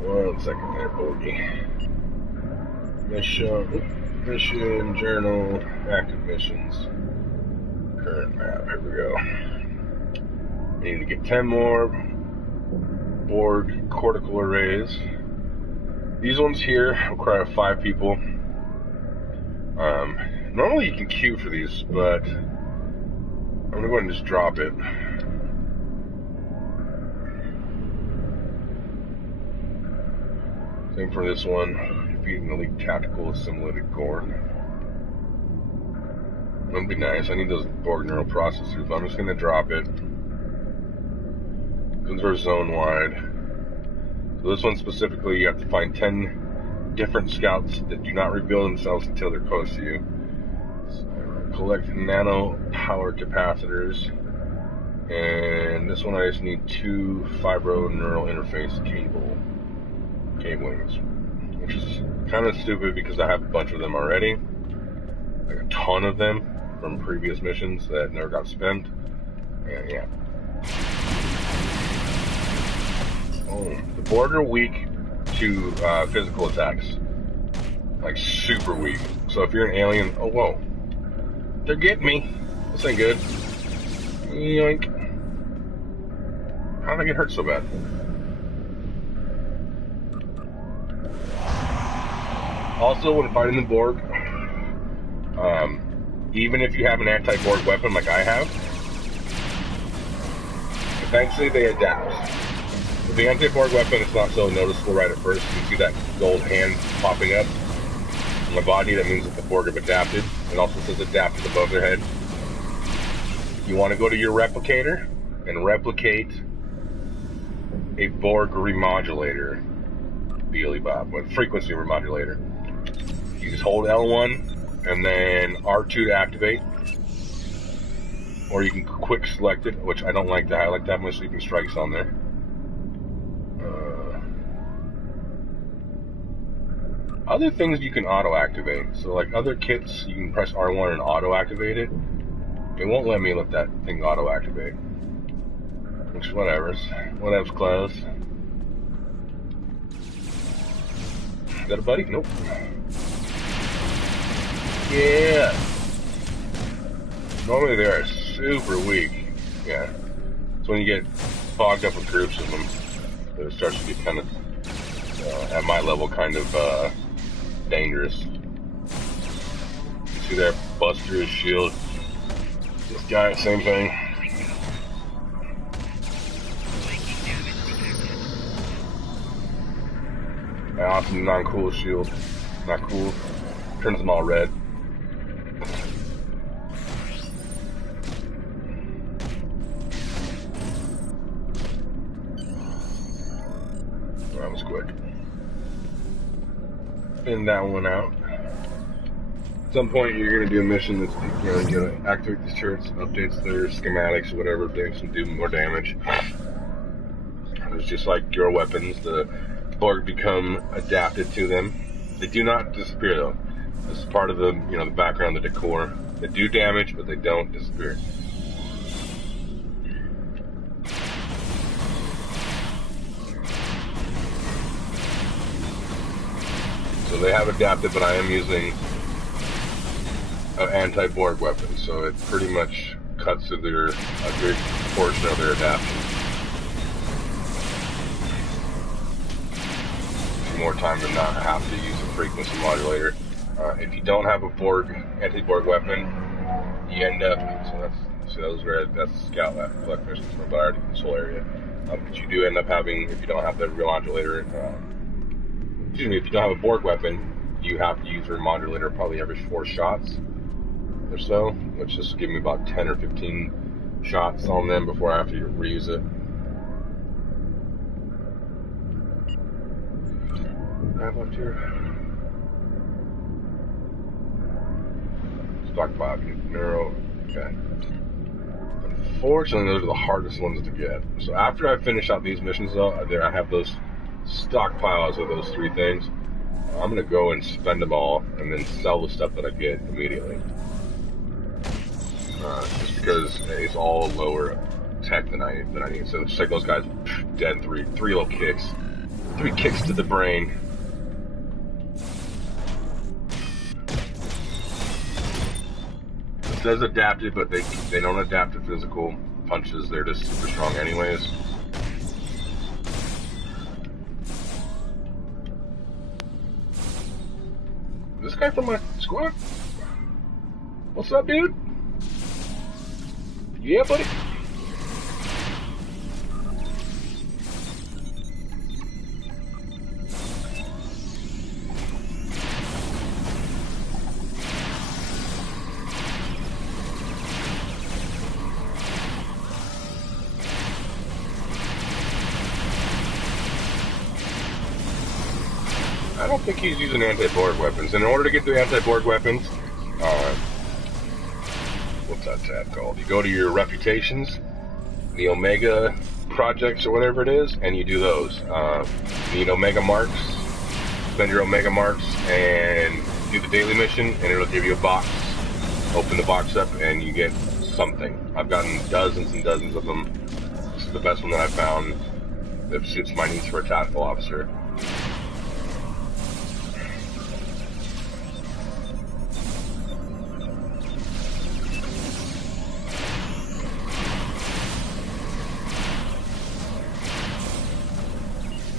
One second there, bogey. Mission, journal, active missions. Current map, here we go. I need to get 10 more Borg cortical arrays. These ones here require 5 people. Normally you can queue for these, but I'm gonna go ahead and just drop it. Same for this one. Defeating the elite tactical assimilated Gorn. That'd be nice. I need those Borg neural processors, but I'm just gonna drop it. Those are zone wide. So this one specifically, you have to find 10 different scouts that do not reveal themselves until they're close to you. So, collect nano power capacitors. And this one I just need 2 fibro neural interface cablings, which is kind of stupid because I have a bunch of them already, like a ton of them from previous missions that never got spent. And yeah. The Borg are weak to physical attacks. Like, super weak. So if you're an alien... Oh, whoa. They're getting me. This ain't good. Yoink. How did I get hurt so bad? Also, when fighting the Borg, even if you have an anti-Borg weapon like I have, eventually they adapt. With the anti-Borg weapon, it's not so noticeable right at first. You see that gold hand popping up on my body. That means that the Borg have adapted. It also says adapted above their head. You want to go to your replicator and replicate a Borg remodulator. Beely Bob, with frequency remodulator. You just hold L1 and then R2 to activate. Or you can quick select it, which I don't like that. I like to have my sleeping strikes on there. Other things you can auto-activate. So like other kits, you can press R1 and auto-activate it. It won't let me let that thing auto-activate. Which, whatever's close. Is that a buddy? Nope. Yeah. Normally they are super weak. Yeah. So when you get fogged up with groups of them, it starts to get kind of, at my level, kind of dangerous. You see there, bust through his shield. This guy, same thing. My awesome non-cool shield. Not cool. Turns them all red. That was quick. Spin that one out. At some point you're going to do a mission that's, you're going to activate these turrets, updates their schematics or whatever, things and do more damage. It's just like your weapons, the Borg become adapted to them. They do not disappear though. This is part of the, the background, the decor. They do damage, but they don't disappear. So they have adapted, but I am using an anti-Borg weapon, so it pretty much cuts to a good portion of their adaptation. More time to not have to use a frequency modulator. If you don't have a anti-Borg weapon, you end up, that's the scout collect missions from this whole area. But you do end up having, if you don't have the remodulator, if you don't have a Borg weapon, you have to use a remodulator probably every 4 shots or so, which is giving me about 10 or 15 shots on them before I have to reuse it. I have left here. Stockpile, neuro. Okay. Unfortunately, those are the hardest ones to get. So after I finish out these missions, though, I have those stockpiles of those 3 things. I'm gonna go and spend them all, and then sell the stuff that I get immediately. Just because it's all lower tech than I need. So just like those guys, dead 3 little kicks, 3 kicks to the brain. It says adapted, but they don't adapt to physical punches. They're just super strong anyways. This guy from my squad? What's up, dude? Yeah, buddy. I don't think he's using anti-Borg weapons. In order to get the anti-Borg weapons, what's that tab called? You go to your reputations, the Omega projects or whatever it is, and you do those. You need Omega marks, spend your Omega marks, and do the daily mission, and it'll give you a box. Open the box up, and you get something. I've gotten dozens and dozens of them. This is the best one that I've found. that suits my needs for a tactical officer.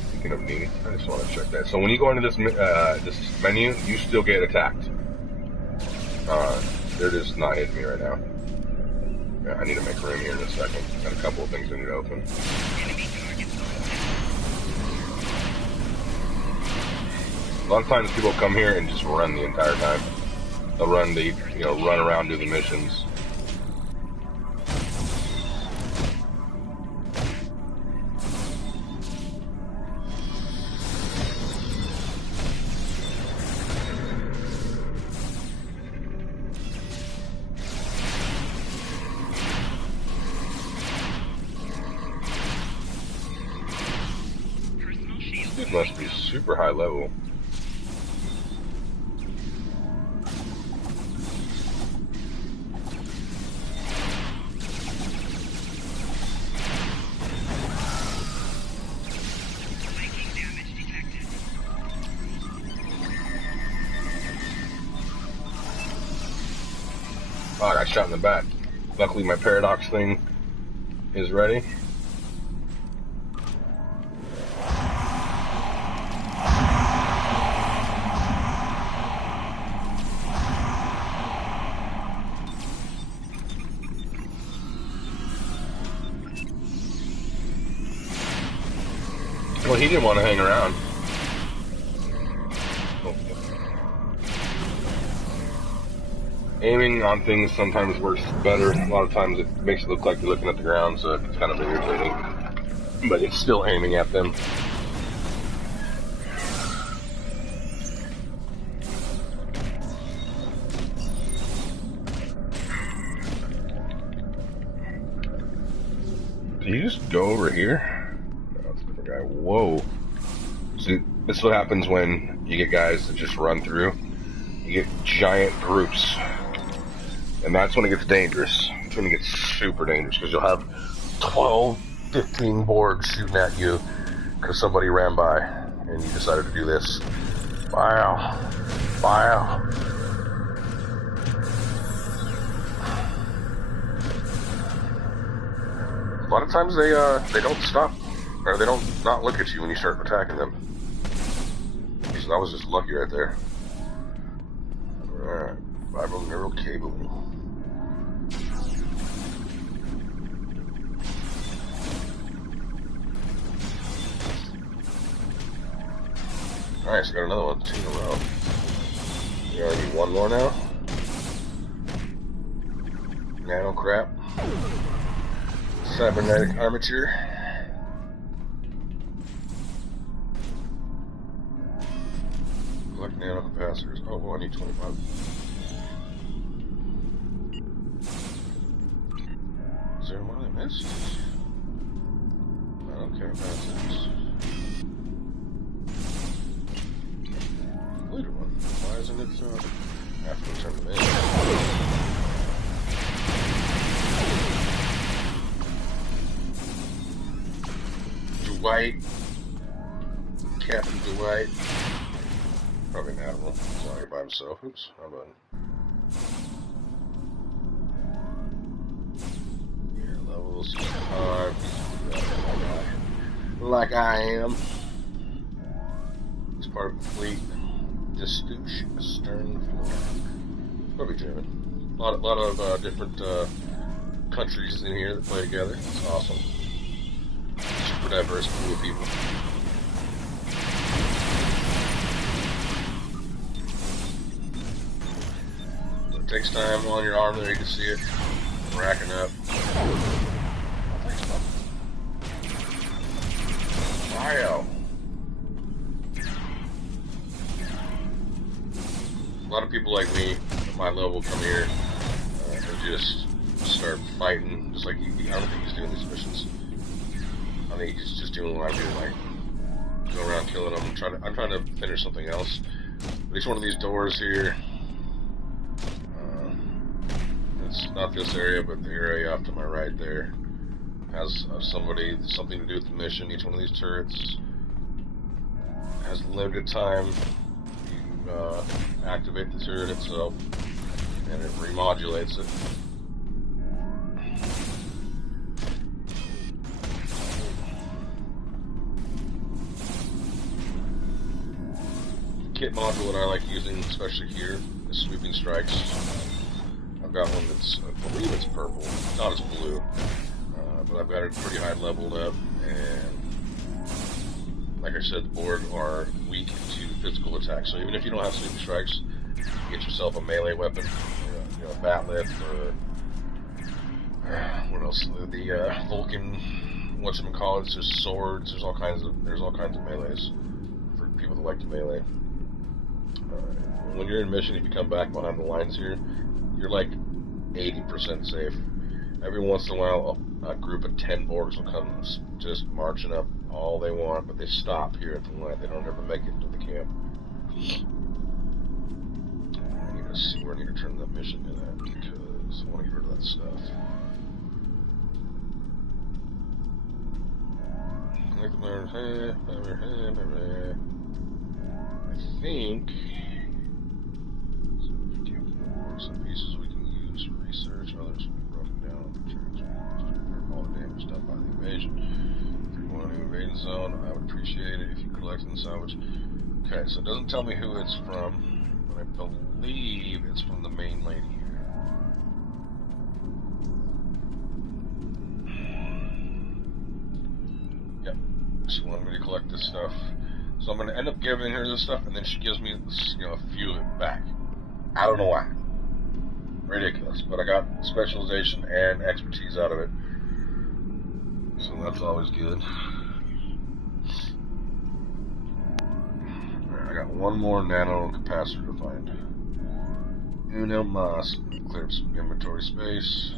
Speaking of me, I just want to check that. So when you go into this this menu, you still get attacked. They're just not hitting me right now. Yeah, I need to make room here in a second. Got a couple of things I need to open. A lot of times people come here and just run the entire time. They'll run run around, do the missions. Dude must be super high level. Oh, I got shot in the back. Luckily my paradox thing is ready. Well, he didn't want to hang around. Aiming on things sometimes works better. A lot of times it makes it look like you're looking at the ground, so it's kind of irritating. But it's still aiming at them. Did you just go over here? Guy. Whoa. See, this is what happens when you get guys that just run through. You get giant groups. And that's when it gets dangerous. It's when it gets super dangerous, because you'll have 12, 15 Borgs shooting at you because somebody ran by and you decided to do this. Wow. Wow. A lot of times they don't stop. Or they don't not look at you when you start attacking them. So that was just lucky right there. Alright, vibroneural cabling. Alright, so got another one, 2 in a row. You only need one more now. Nano crap. Cybernetic armature. Collect nano capacitors. Oh, well, I need 25. Is there one I missed? Nano capacitors. Later one. Why isn't it after we turn them in? Dwight. Captain Dwight. Probably an admiral. He's not here by himself. Oops, how about Gear levels 5. Like I am. He's part of the fleet. Destouche Stern Flag. Probably German. A lot of different countries in here that play together. It's awesome. Super diverse pool of people. It takes time on your arm there, you can see it racking up. Wow. A lot of people like me at my level come here and just start fighting, just like I don't think he's doing these missions. I think he's just doing what I do, like go around killing them. I'm trying to finish something else. But each one of these doors here, it's not this area, but the area off to my right there, has something to do with the mission. Each one of these turrets has limited time. You activate the turret itself, and it remodulates it. Kit module that I like using, especially here, is sweeping strikes. I've got one that's, I believe it's purple, not as blue, but I've got it pretty high leveled up, and like I said, the board are weak to physical attacks. So even if you don't have sweeping strikes, you get yourself a melee weapon, a bat lift, or what else? The Vulcan, whatchamacallit, there's swords. There's all kinds of melees for people that like to melee. When you're in mission, if you come back behind the lines here, you're like 80% safe. Every once in a while, a group of 10 Borgs will come just marching up all they want, but they stop here at the line. They don't ever make it to the camp. I need to see where I need to turn that mission in at, because I want to get rid of that stuff. I think some pieces we can use for research, others will be broken down for transfer. All the damage done by the invasion. If you're going to invade zone, I would appreciate it if you collect and salvage. Okay, so it doesn't tell me who it's from, but I believe it's from the main lady here. Yep, she wanted me to collect this stuff. So I'm going to end up giving her this stuff, and then she gives me a few of it back. I don't know why. Ridiculous, but I got specialization and expertise out of it, so that's always good. Alright, I got one more nano capacitor to find. Uno mas. Clear up some inventory space.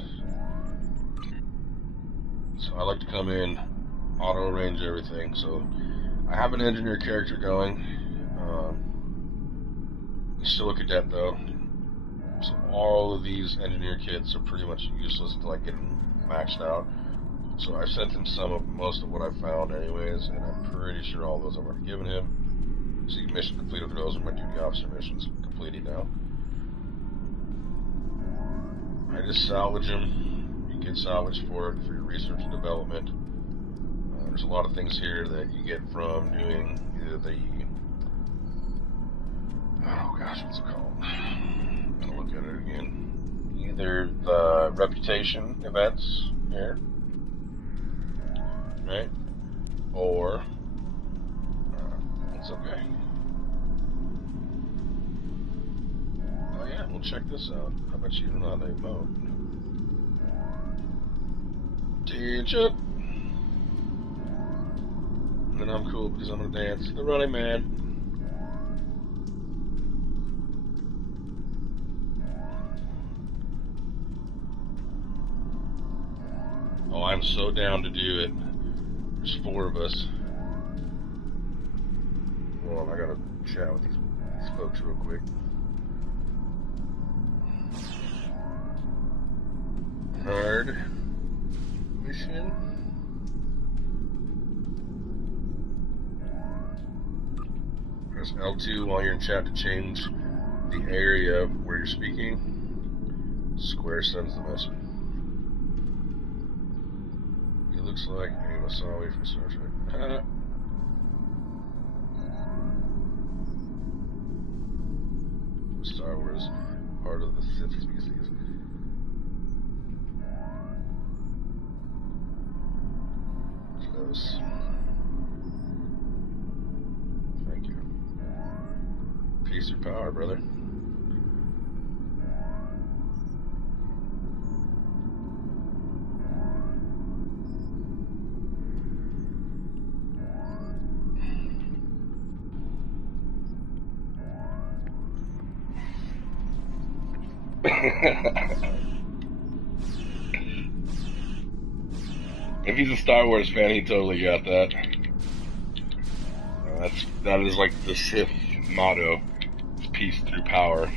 So I like to come in, auto arrange everything. So I have an engineer character going. He's still a cadet though. So all of these engineer kits are pretty much useless until I get them maxed out. So I sent him most of what I found anyways, and I'm pretty sure all those I've already given him. So mission completed for those are my duty officer missions completed now. I just salvage them. You get salvage for it for your research and development. There's a lot of things here that you get from doing either the what's it called? I'm gonna look at it again. Either the reputation events here, right? Or it's okay. Oh yeah, we'll check this out. I bet you don't know how they vote. Teach up. And then I'm cool because I'm gonna dance the Running Man. Oh, I'm so down to do it. There's 4 of us. Hold on, I gotta chat with these folks real quick. Hard mission. Press L2 while you're in chat to change the area where you're speaking. Square sends the message. He looks like a Masawi from Star Trek. Star Wars, part of the Sith species. Close. Thank you. Peace or power, brother. If he's a Star Wars fan, he totally got that. That is like the Sith motto: peace through power.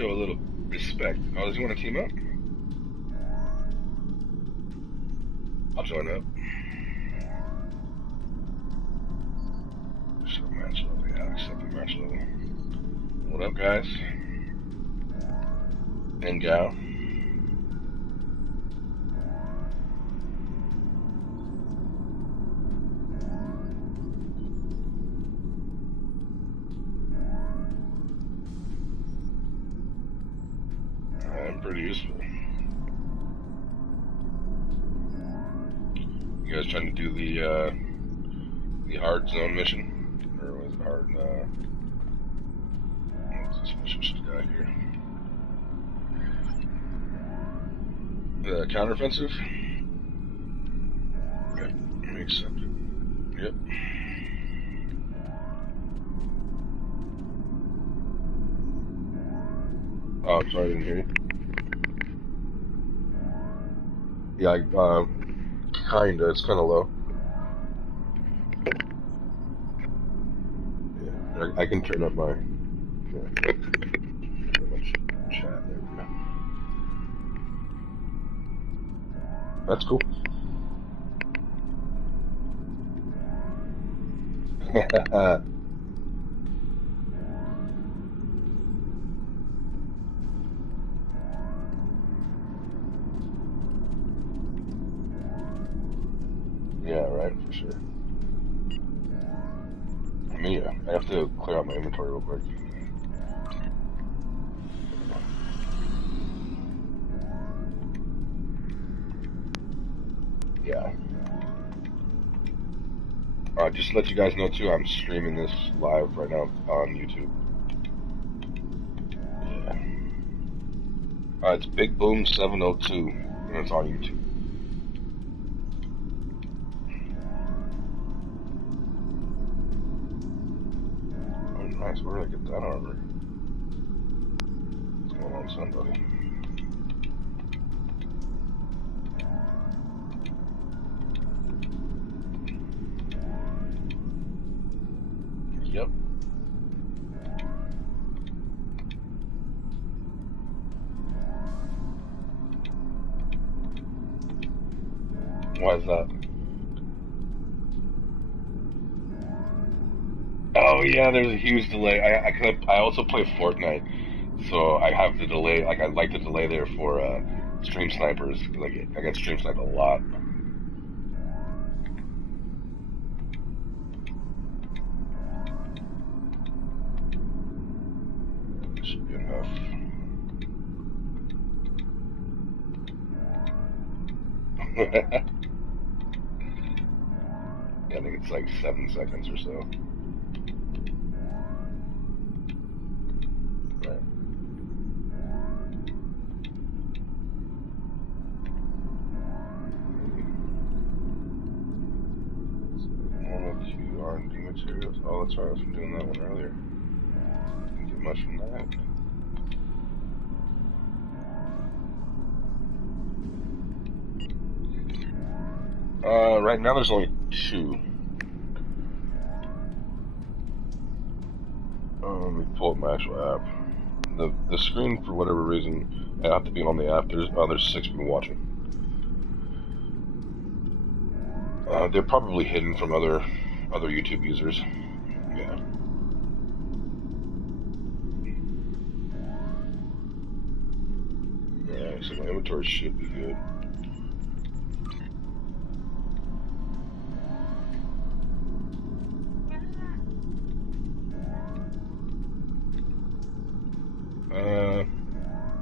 show a little respect. Oh, does he want to team up? I'll join up. So match level, yeah, accept the match level. What up, guys? And gal. I'm pretty useful. You guys trying to do the hard zone mission? Or was it hard, what's this mission she's got here? The counteroffensive? Yep, we accept it. Yep. Oh, sorry, I didn't hear you. Yeah, kinda, it's kinda low. Yeah, I can turn up my, yeah, chat, there we go. That's cool. Yeah, right, for sure. Yeah, I have to clear out my inventory real quick. Yeah. Just to let you guys know too, I'm streaming this live right now on YouTube. Yeah. It's Big Boom 702, and it's on YouTube. Oh, nice. Where did I get that armor? What's going on, son, buddy? Yep. Why is that? Oh yeah, there's a huge delay. I also play Fortnite, so I have the delay. Like I like the delay there for stream snipers. Like I get stream sniped a lot. That should be enough. Yeah, I think it's like 7 seconds or so. Right. One or two R&D materials. Oh, that's right. I was doing that one earlier. Didn't get much from that. Right now there's only 2. Let me pull up my actual app. The screen, for whatever reason, I have to be on the app. There's 6 people watching. They're probably hidden from other YouTube users. Yeah. Alright, so my inventory should be good.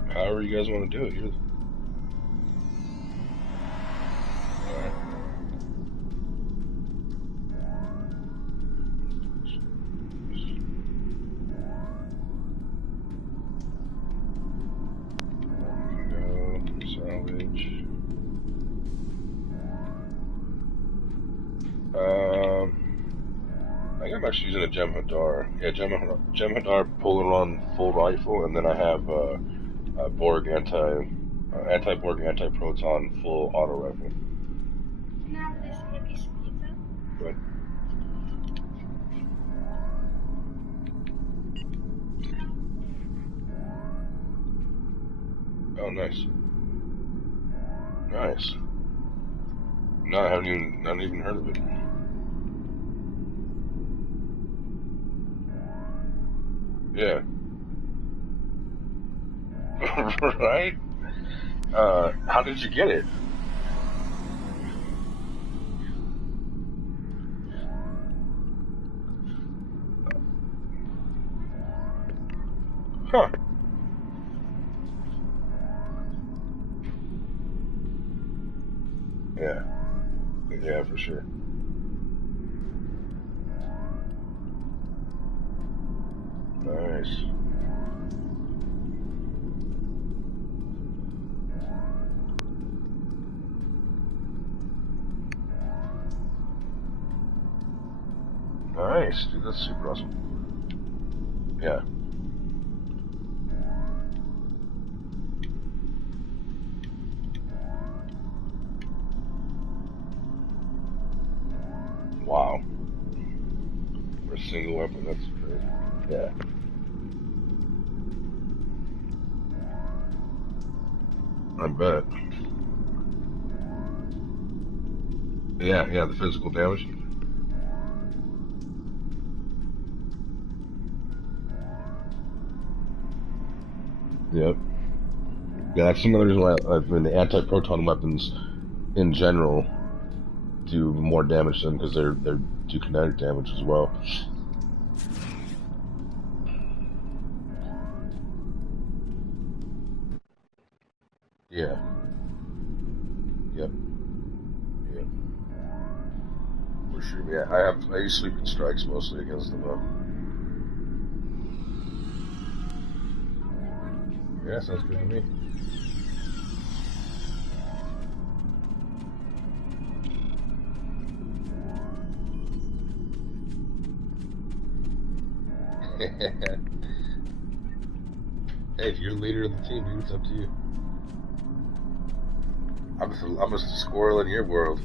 However you guys want to do it. Alright. Salvage. I think I'm actually using a Gem Hadar. Yeah, Gem Hadar Polaron full rifle, and then I have Borg anti-Borg anti-proton full auto rifle. Right. Oh, nice. Nice. No, I haven't even heard of it. Yeah. Right? How did you get it? Huh. Yeah. Yeah, for sure. Nice. Nice, dude, that's super awesome. Yeah. Wow. For a single weapon, that's crazy. Yeah. I bet. Yeah, the physical damage. Yep. Yeah, that's another reason why the anti-proton weapons in general do more damage to them, because they're do kinetic damage as well. Yeah. Yep. Yep. For sure. Yeah, I use sleeping strikes mostly against them though. Yeah, sounds good to me. Hey, if you're the leader of the team, dude, it's up to you. I'm a squirrel in your world.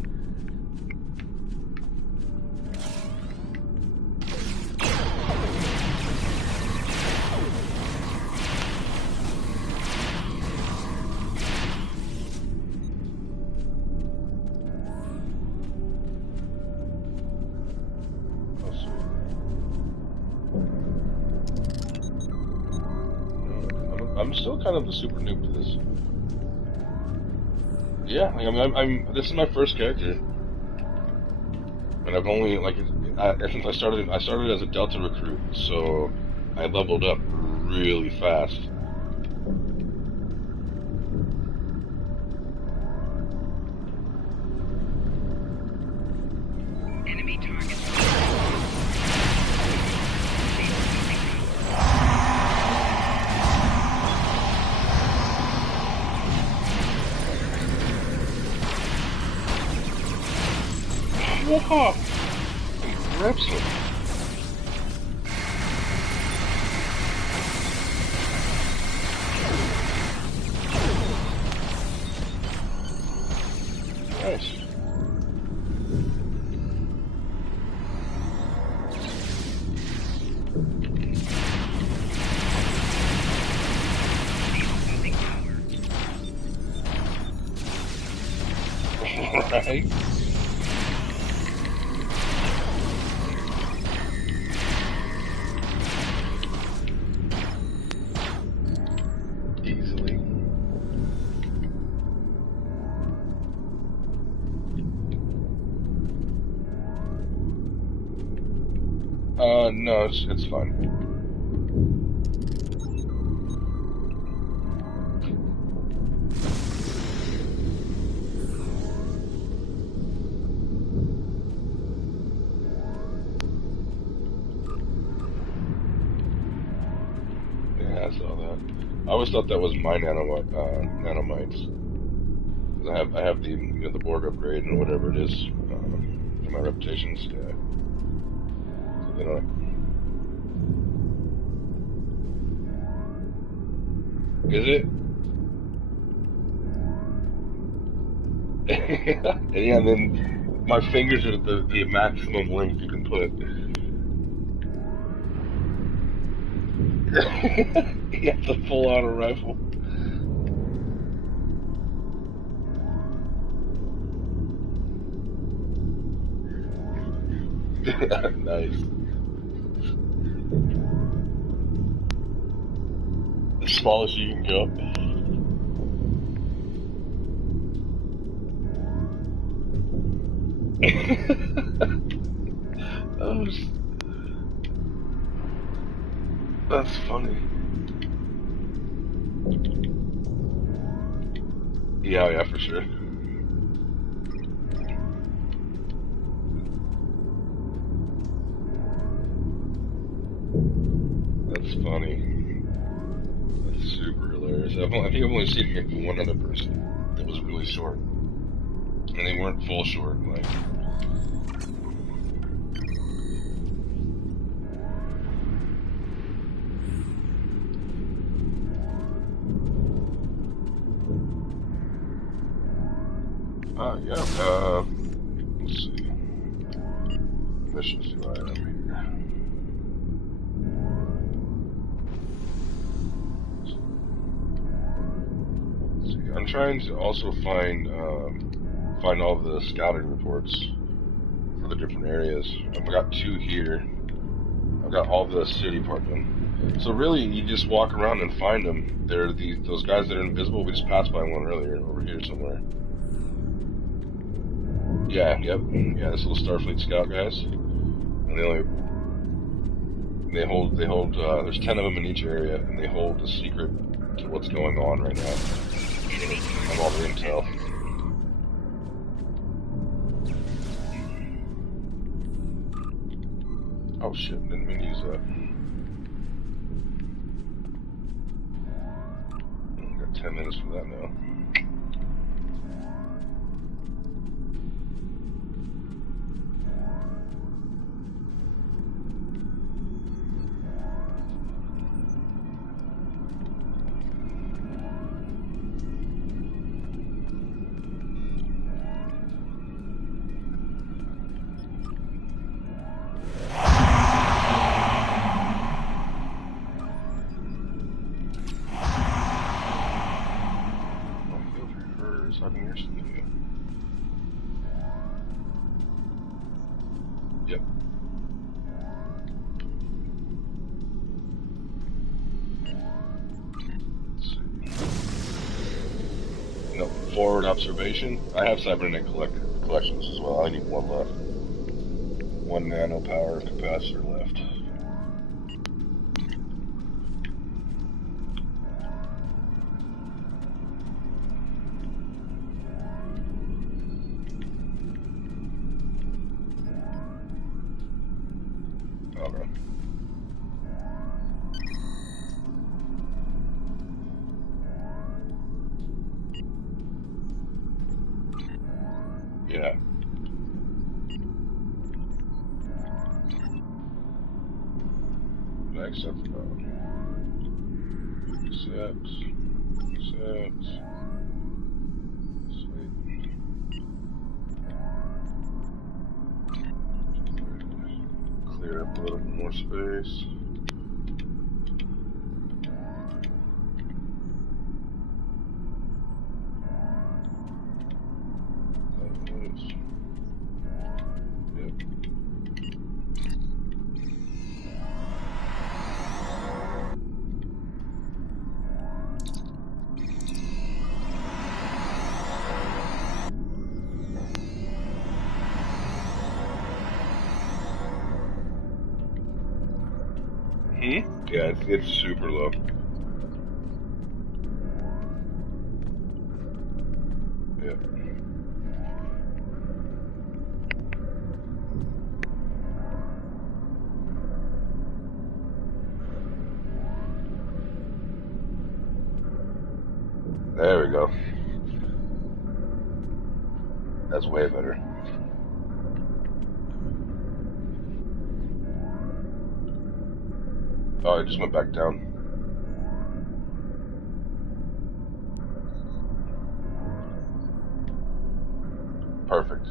I'm still kind of a super noob to this. Yeah, like I'm this is my first character, and I've only since I started as a Delta recruit, so I leveled up really fast. Enemy target. Whoa! He rips it. Nice. Right? Easily. No, it's fine. Yeah, I saw that. I always thought that was my nanomites. I have the the Borg upgrade and whatever it is for my reputations. Yeah. So they don't. Is it? Yeah, and then my fingers are the maximum length you can put. Yeah, the full auto rifle. Nice. As small as you can go. Oh, that's funny. Yeah, for sure. That's funny. That's super hilarious. I think I've only seen maybe one other person that was really short. And they weren't full short, like. Let's see. Missions do I have here? Let's see. I'm trying to also find all the scouting reports for the different areas. I've got 2 here. I've got all the city part of them. So really, you just walk around and find them. They're those guys that are invisible. We just passed by one earlier over here somewhere. Yeah, yep. Yeah, this little Starfleet scout guys. And they hold, there's 10 of them in each area, and they hold a secret to what's going on right now. Of all the intel. Oh shit, didn't mean to use that. Got 10 minutes for that now. Yep. Let's see. No, forward observation. I have cybernetic collections as well. I need 1 left. 1 nano power capacitor left. Okay. Yeah. Accept. Accept. Sweet. Clear up a little bit more space. Yeah, it's super low. Yeah. There we go. That's way better. Oh, it just went back down. Perfect.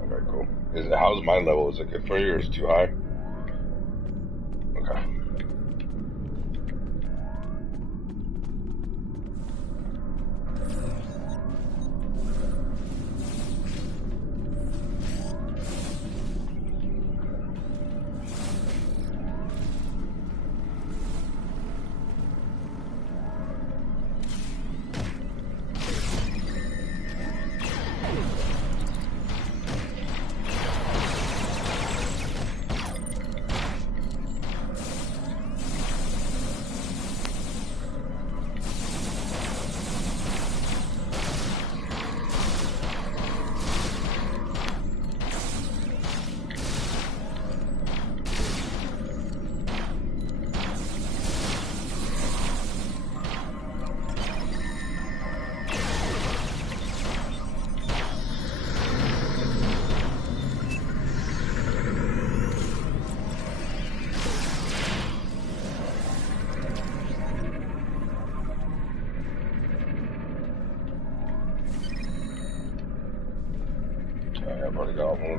Okay, cool. How's my level? Is it good for you or is it too high? Okay.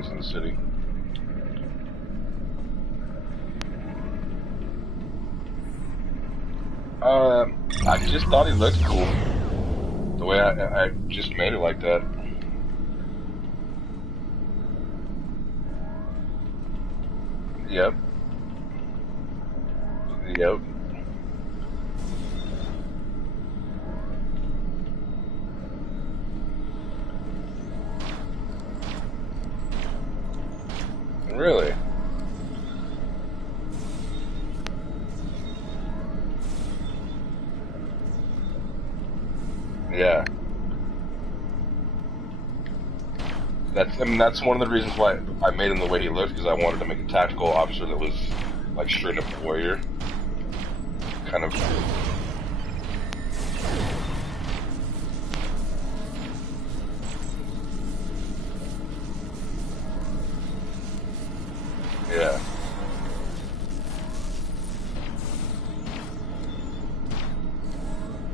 things in the city. I just thought he looked cool. The way I just made it like that. Yep. Yep. Really? Yeah. That's one of the reasons why I made him the way he looked, because I wanted to make a tactical officer that was like straight up warrior. Kind of. Yeah.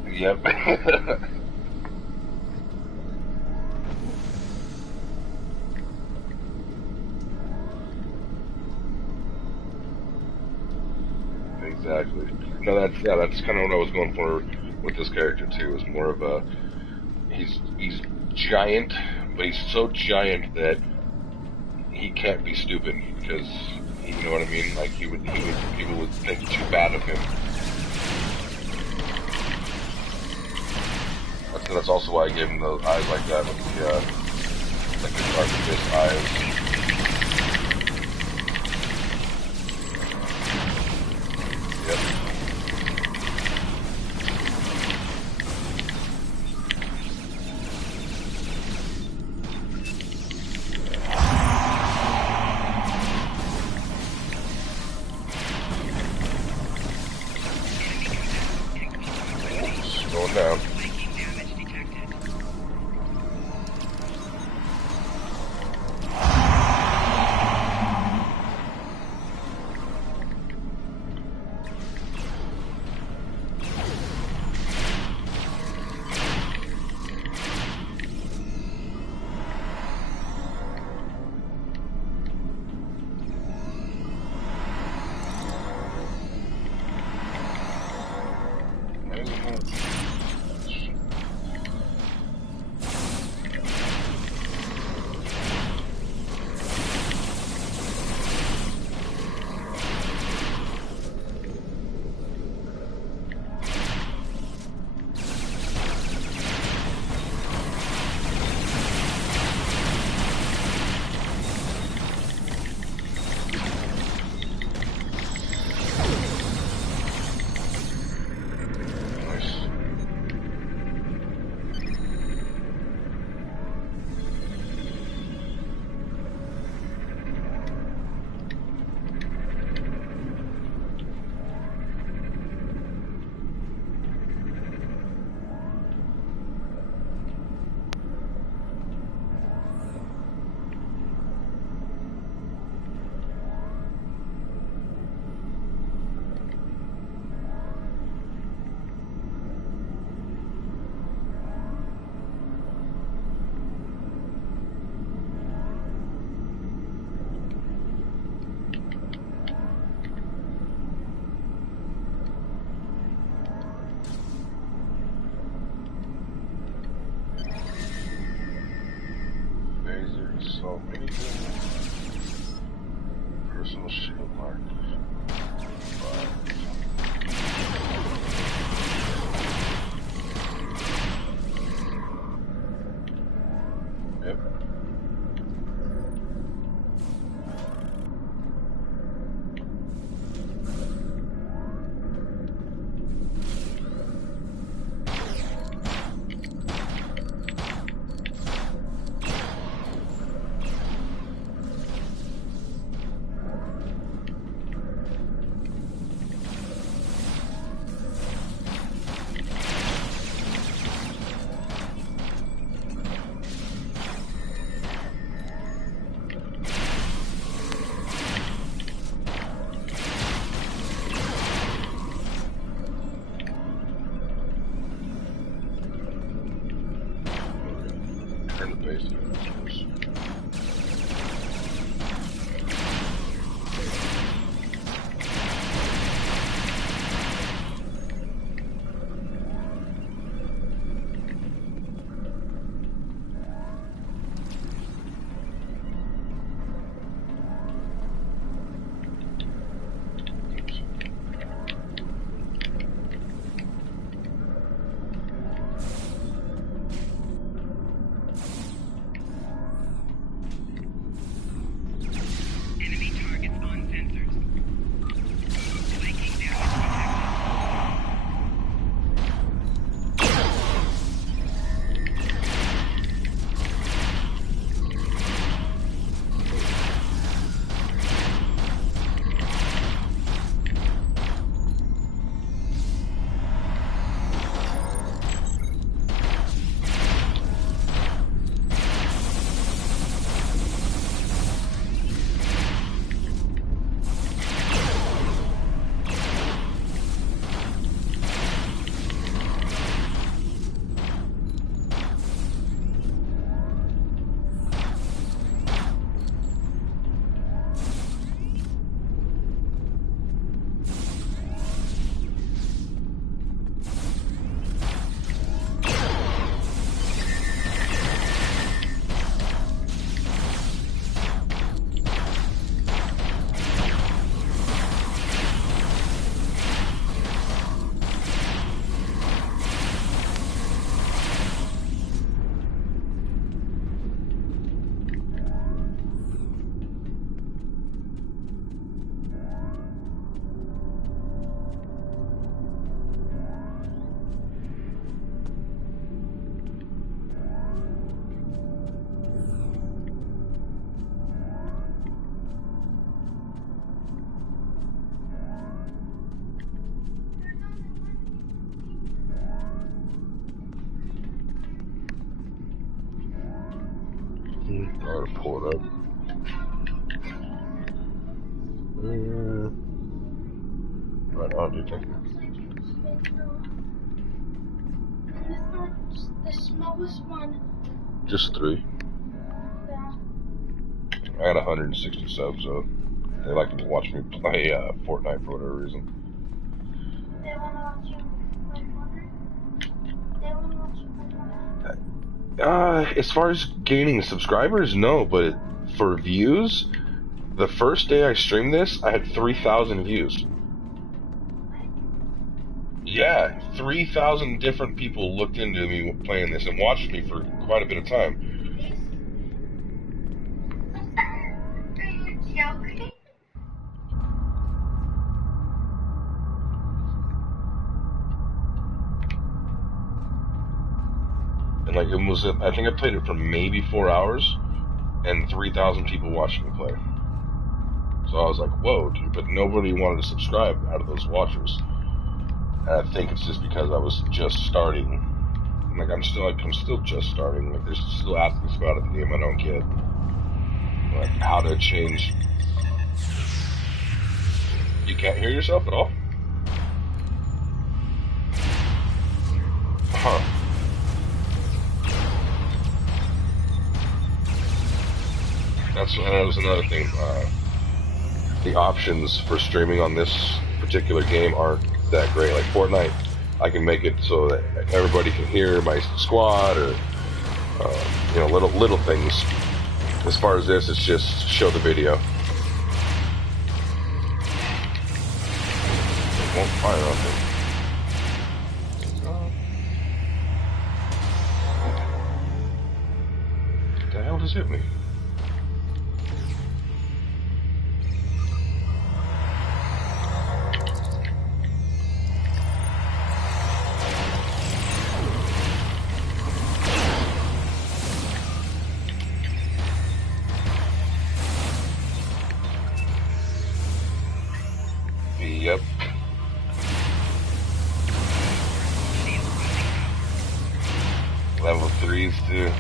Yep. Exactly. No, that's kind of what I was going for with this character too. Is more of a he's giant, but he's so giant that he can't be stupid, because you know what I mean. Like people would think too bad of him. That's also why I gave him the eyes like that, with the like the dark abyss eyes. Going down. So many things. Personal shield mark. Yep. Turn the base. gotta pull it up. Right on, dude. Thank you. The smallest one. Just 3. Yeah. I had 160 subs, so they like to watch me play Fortnite for whatever reason. They want to watch you play Fortnite? They want to watch you play Fortnite? As far as gaining subscribers, no, but for views, the first day I streamed this, I had 3,000 views. Yeah, 3,000 different people looked into me playing this and watched me for quite a bit of time. Are you joking? And like, it was, I think I played it for maybe 4 hours, and 3,000 people watched me play. So I was like, whoa, dude, but nobody wanted to subscribe out of those watchers. And I think it's just because I was just starting. Like, I'm still just starting. Like, there's still aspects about it in the game I don't get. Like, how to change. You can't hear yourself at all? Huh. That was another thing. The options for streaming on this particular game aren't that great. Like Fortnite, I can make it so that everybody can hear my squad, or little things. As far as this, it's just show the video. It won't fire on me. What the hell just hit me? Yep. Level 3s too.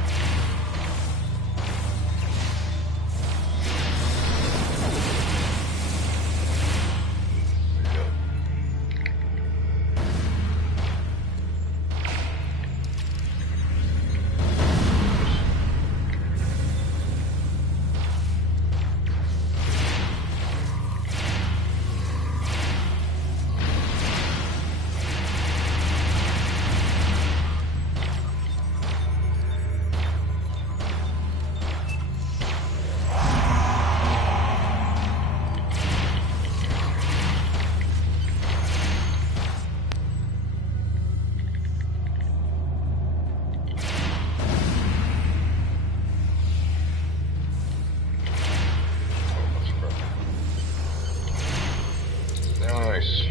Nice.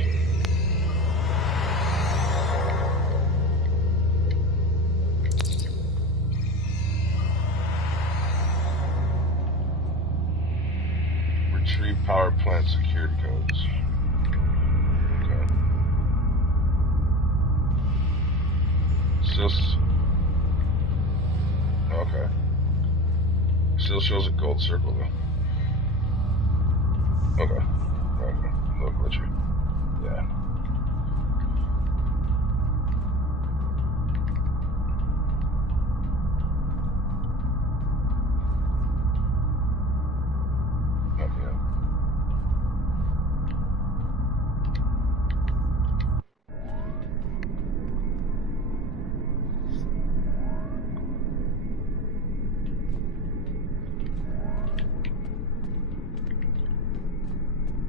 Retrieve power plant security codes. Okay. Okay. Still shows a gold circle though. Okay. Okay. No glitchy. Yeah. Okay.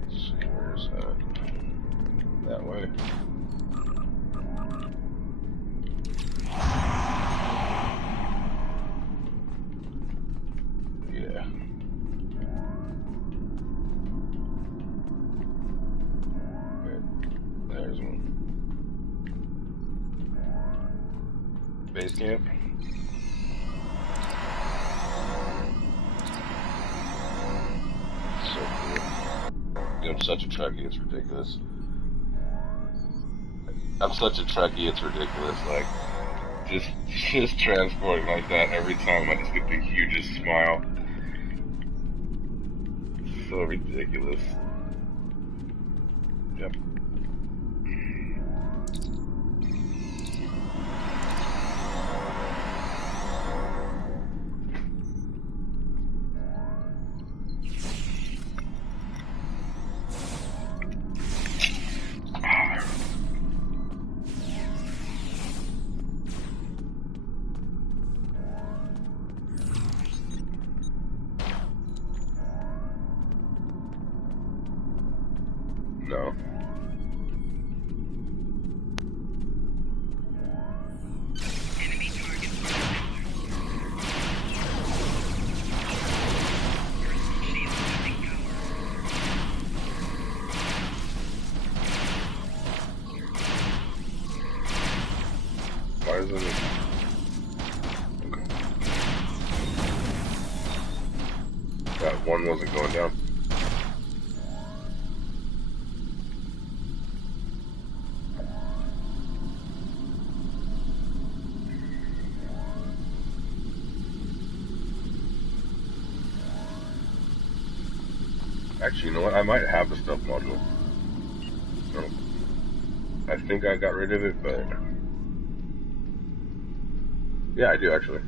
Let's see, where's that? That way. Yeah. Okay. There's one. Base camp. So cool. I'm such a Trekkie, it's ridiculous. I'm such a Trekkie, it's ridiculous. Like, just transporting like that every time, I just get the hugest smile. so ridiculous. Yep. No. Why isn't it? Okay. That one wasn't going down. Actually, you know what? I might have the stealth module. No. I think I got rid of it, but... yeah, I do, actually.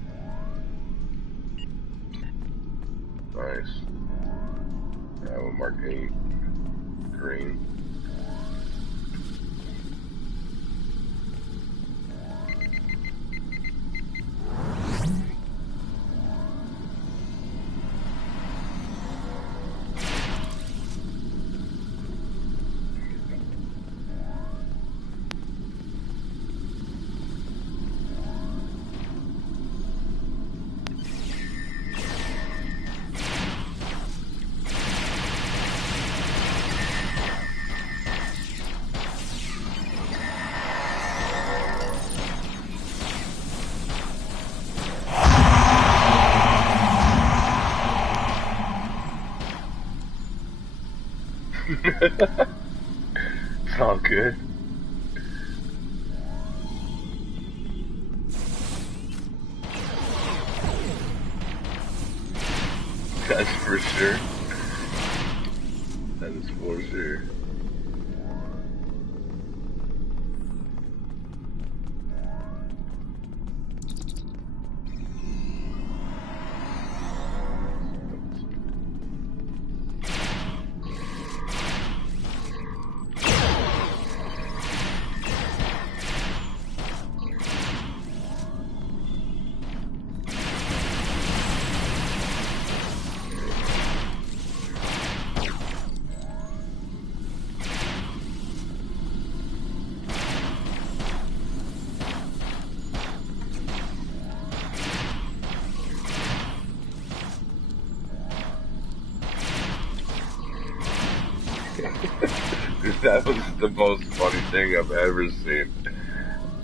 Nice. I will mark 8. Green. It's all good. That's for sure. That is for sure. That was the most funny thing I've ever seen.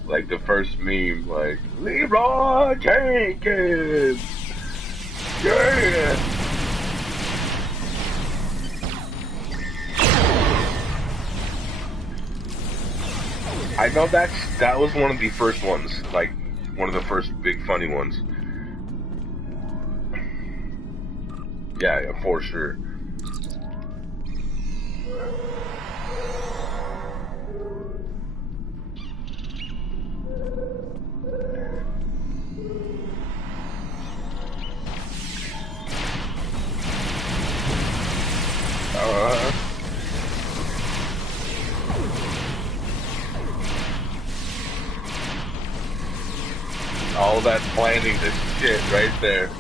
Like the first meme, like, Leroy Jenkins! Yeah! I know that was one of the first ones, like, one of the first big funny ones. Yeah, for sure. All that planning this shit right there.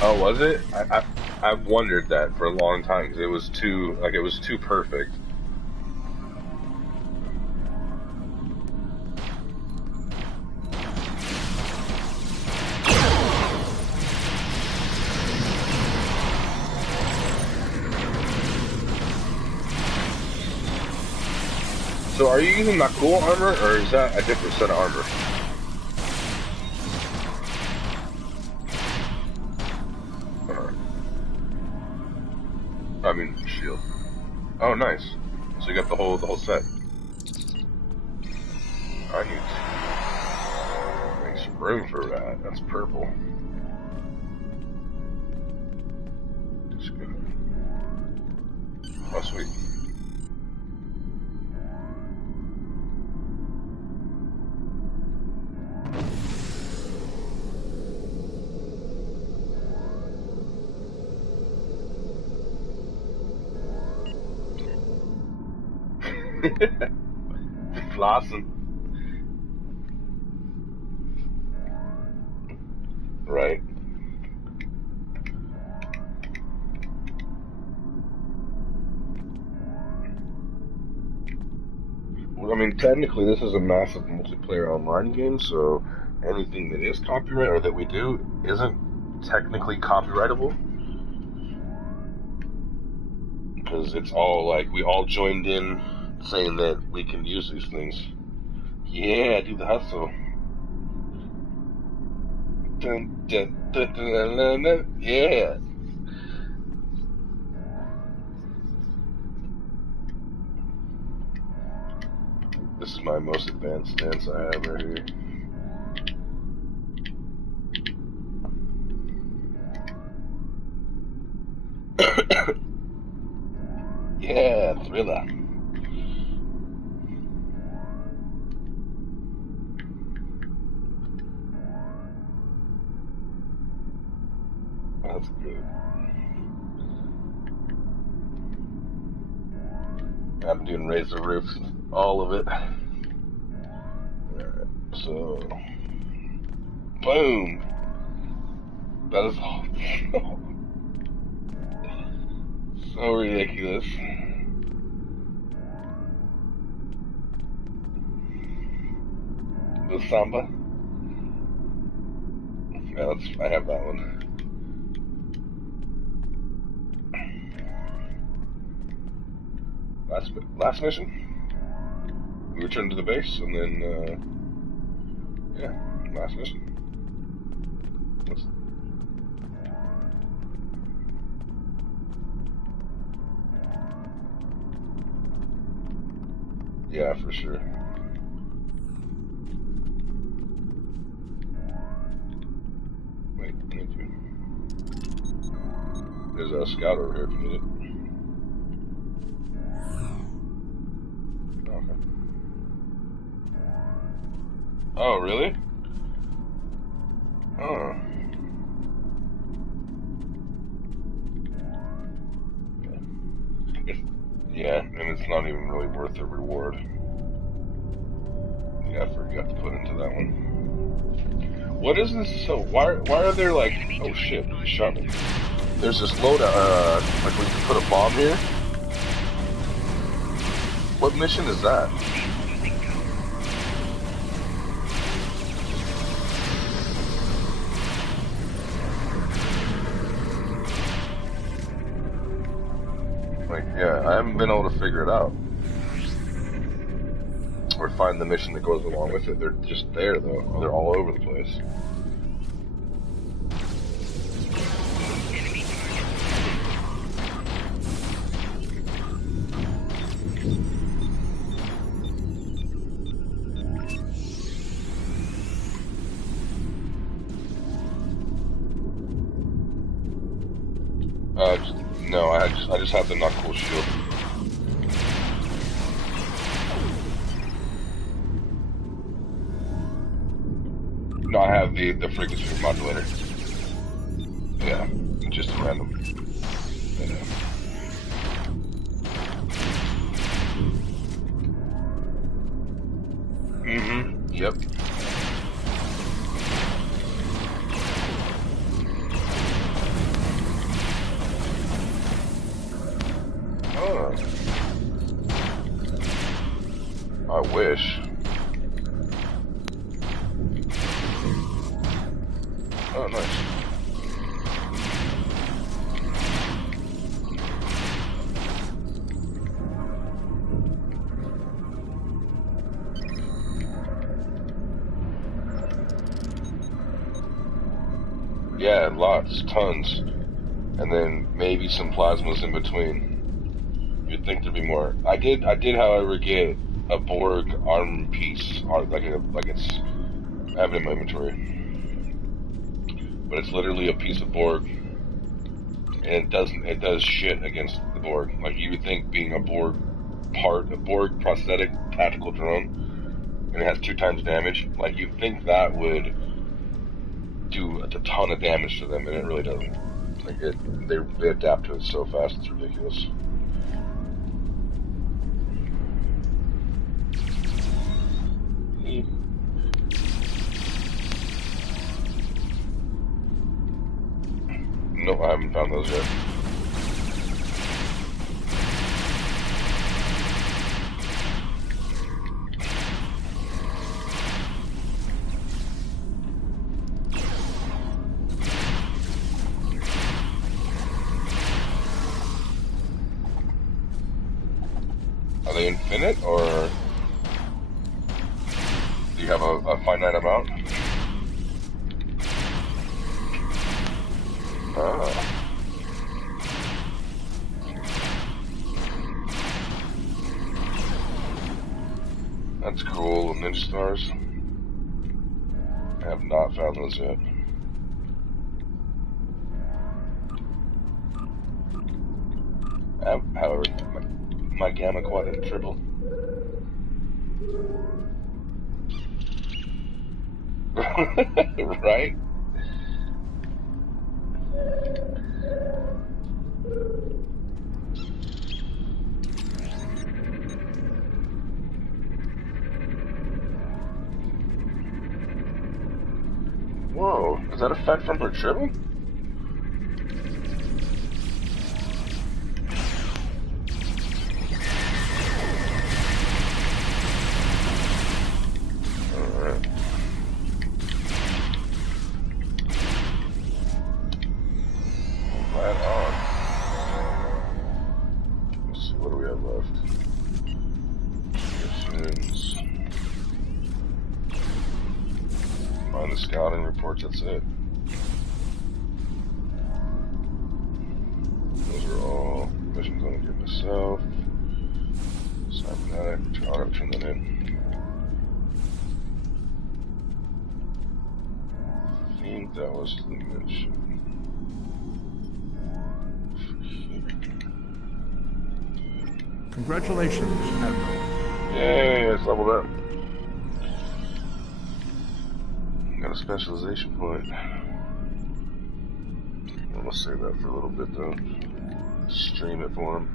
Oh, was it? I've wondered that for a long time because it was too perfect. So are you using that cool armor, or is that a different set of armor? I mean, shield. Oh, nice. So you got the whole set. I need to make some room for that. That's purple. Just go. Oh, sweet. Flossing. Right. Well, I mean, technically, this is a massive multiplayer online game, so anything that is copyright or that we do isn't technically copyrightable. Because it's all like, we all joined in saying that we can use these things. Yeah, do the hustle. Dun, dun, dun, dun, dun, dun. Yeah. This is my most advanced stance I have right here. Yeah, thriller. That's good. I'm doing razor roofs, all of it. Alright, so boom. That is so ridiculous. The samba. Yeah, I have that one. Last mission. We return to the base, and then yeah, last mission. Yeah, for sure. Wait, I need you. There's a scout over here if you need it. Okay. Oh, really? Oh. Yeah, and it's not even really worth the reward. The effort you have to put into that one. What is this? So why are there like? Oh shit! He shot me. There's this loadout. Like we can put a bomb here. What mission is that? Like, yeah, I haven't been able to figure it out. Or find the mission that goes along with it. They're just there, though. They're all over the place. No, I just have the not cool shield. No, I have the frequency modulator. Yeah, just random. Yeah. Mm-hmm. Yep. Oh. I wish. Oh, nice. Yeah, lots, tons. and then maybe some plasmas in between. You'd think there'd be more. I did, however, get a Borg arm piece, like it's. I have it in my inventory, but it's literally a piece of Borg, and it does shit against the Borg. Like you would think, being a Borg prosthetic tactical drone, and it has 2 times damage. Like you'd think that would do a ton of damage to them, and it really doesn't. Like they adapt to it so fast, it's ridiculous. No, I haven't found those yet. Are they infinite, or do you have a finite amount? Oh. That's cool. Ninja stars. I have not found those yet. However, my gamma quadrant triple. Right? Whoa, is that a fact from her triple? Alright. Right on. Let's see, what do we have left? Missions. Find the scouting reports, that's it. Those are all missions I'm gonna give myself. Cybernetic, I'll have to turn that in. I think that was the mission. Congratulations, Admiral. Yay, it's leveled up. Got a specialization point. I'm gonna save that for a little bit though. Stream it for him.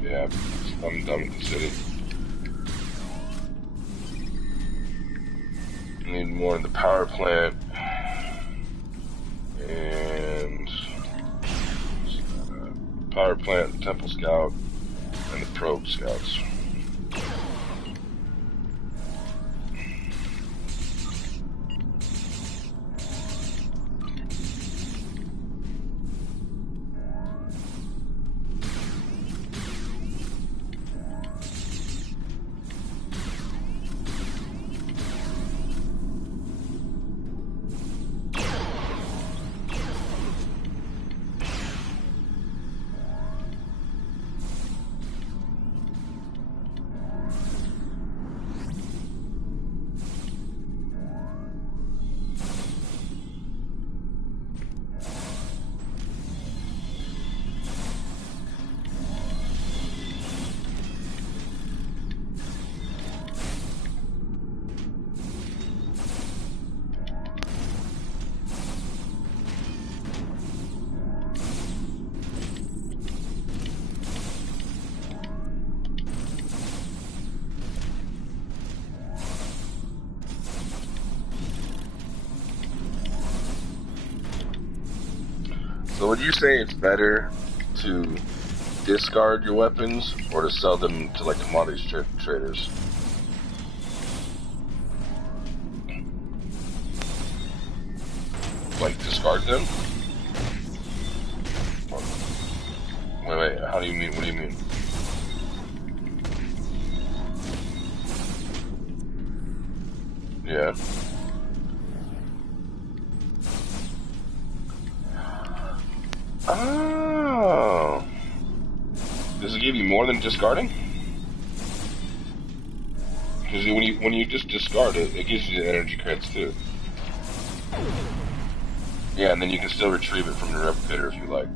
Yeah, I'm done with the city. I need more in the power plant. And power plant, the Temple Scout, and the Probe Scouts. So would you say it's better to discard your weapons or to sell them to like commodities traders? Like discard them? Wait, how do you mean? What do you mean? Yeah. Oh. Does it give you more than discarding? Because when you just discard it, it gives you the energy credits too. Yeah, and then you can still retrieve it from your replicator if you like.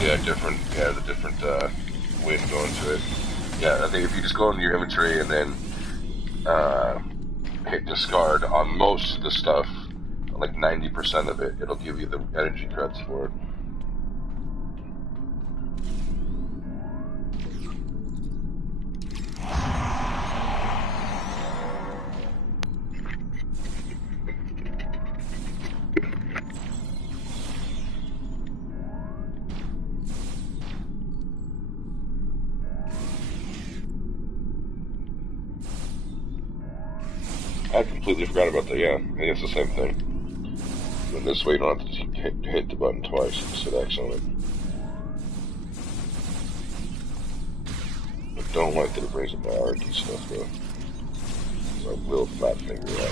Yeah, the different way to go into it. Yeah, I think if you just go into your inventory and then hit discard on most of the stuff, like 90% of it, it'll give you the energy credits for it. I completely forgot about that, yeah. I think it's the same thing. But this way you don't have to hit the button twice, just hit X on it. But don't like that it brings up my RD stuff, though. Because I will fat finger that.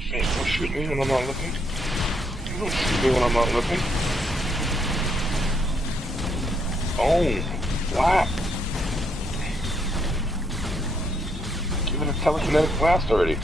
Hey, don't shoot me when I'm not looking. Don't shoot me when I'm not looking. Oh, flat. Give it a telekinetic blast already.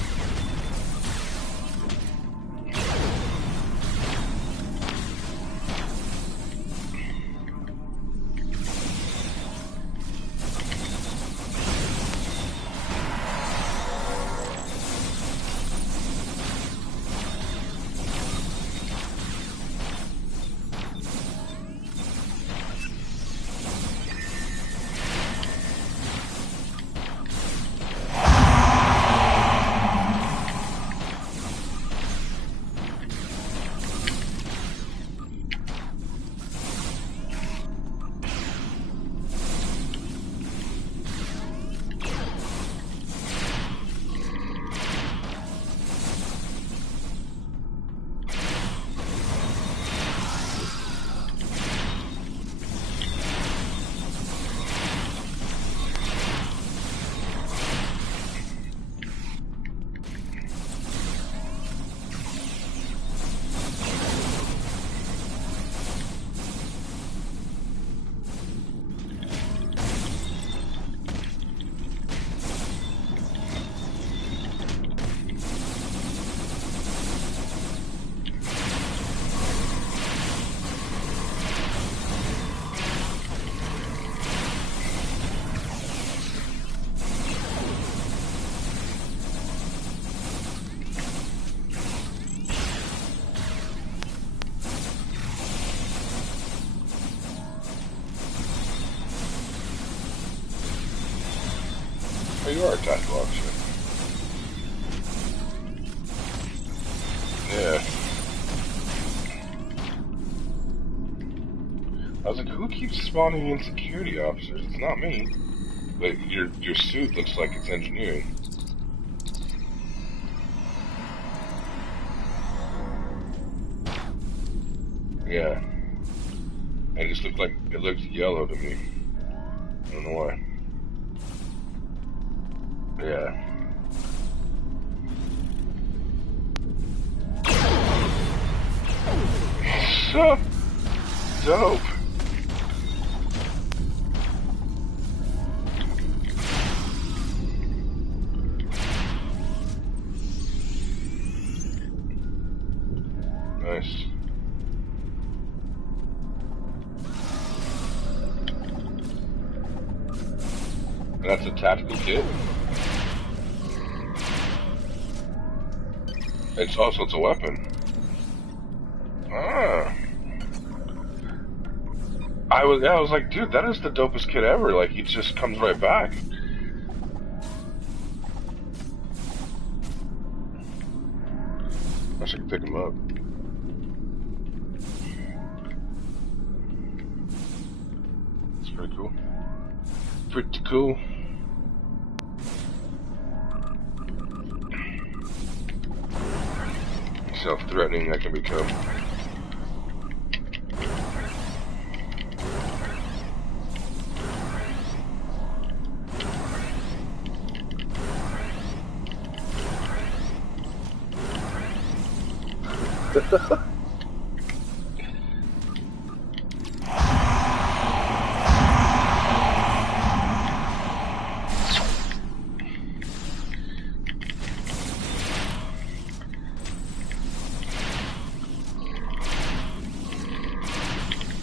Oh, you are a tactical officer. Yeah. I was like, who keeps spawning in security officers? It's not me. But your suit looks like it's engineering. Yeah. It just looked like it looked yellow to me. I don't know why. Yeah. So dope. Nice. And that's a tactical kit? It's also, it's a weapon. Ah. I was like, dude, that is the dopest kid ever. Like, he just comes right back. I should pick him up. It's pretty cool. Pretty cool. Self-threatening that can become.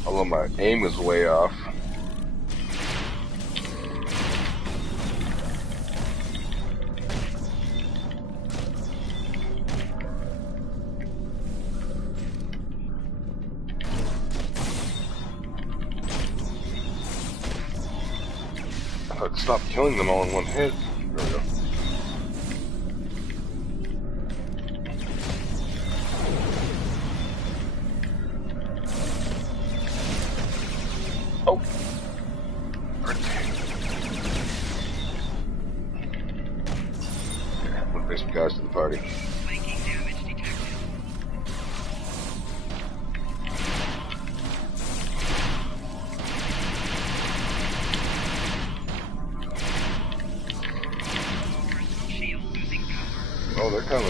Although my aim is way off. I thought stop killing them all in one hit. There we go. Oh! Yeah, I'm gonna bring some guys to the party. Oh, they're coming.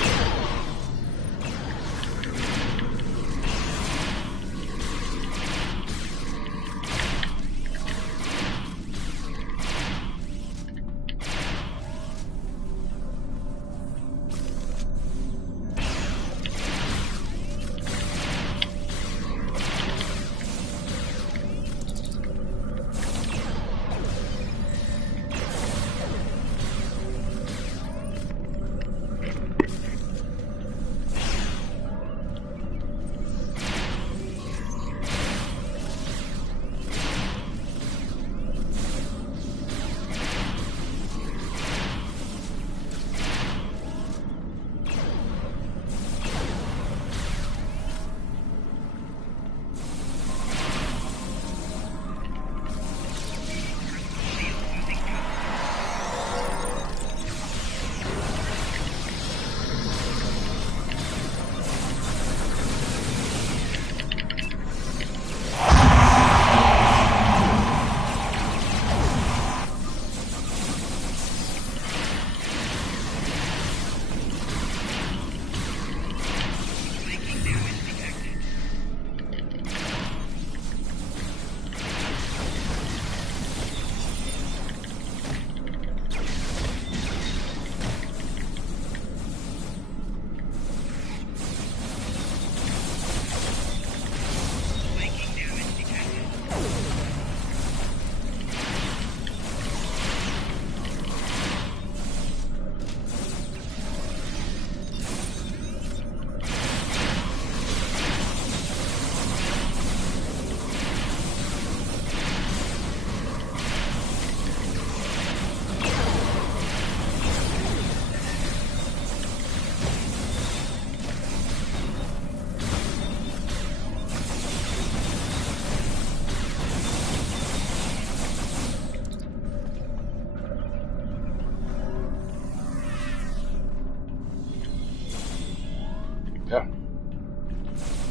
Yeah.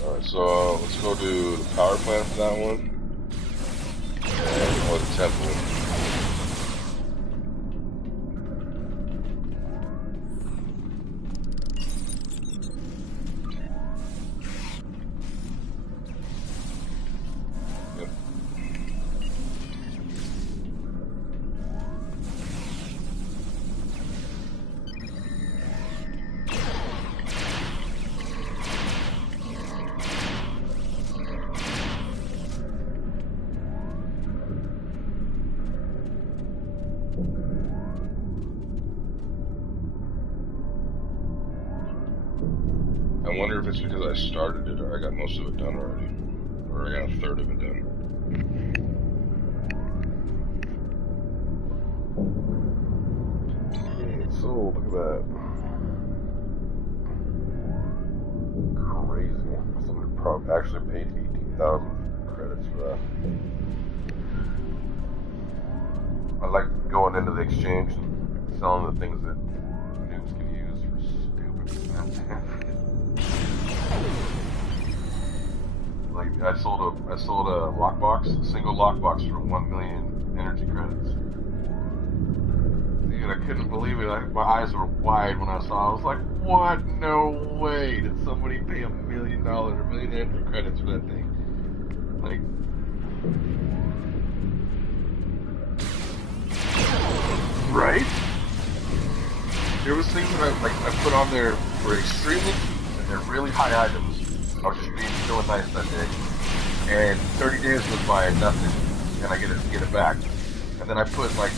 Alright, so let's go do the power plant for that one. And or the temple. Yep. I wonder if it's because I started it or I got most of it done already. Or I got a third of it done. Okay, so look at that. Crazy. Somebody probably actually paid 18,000 credits for that. I like going into the exchange and selling the things that noobs can use for stupid expensive. Like I sold a lockbox, a single lockbox for 1 million energy credits. Dude, I couldn't believe it. My eyes were wide when I saw it. I was like, what? No way. Did somebody pay $1 million or 1 million energy credits for that thing? Like, right? There was things that I put on there for extremely cheap and they're really high items. I was just being feeling nice that day. And 30 days goes by and nothing. And I get it back. And then I put like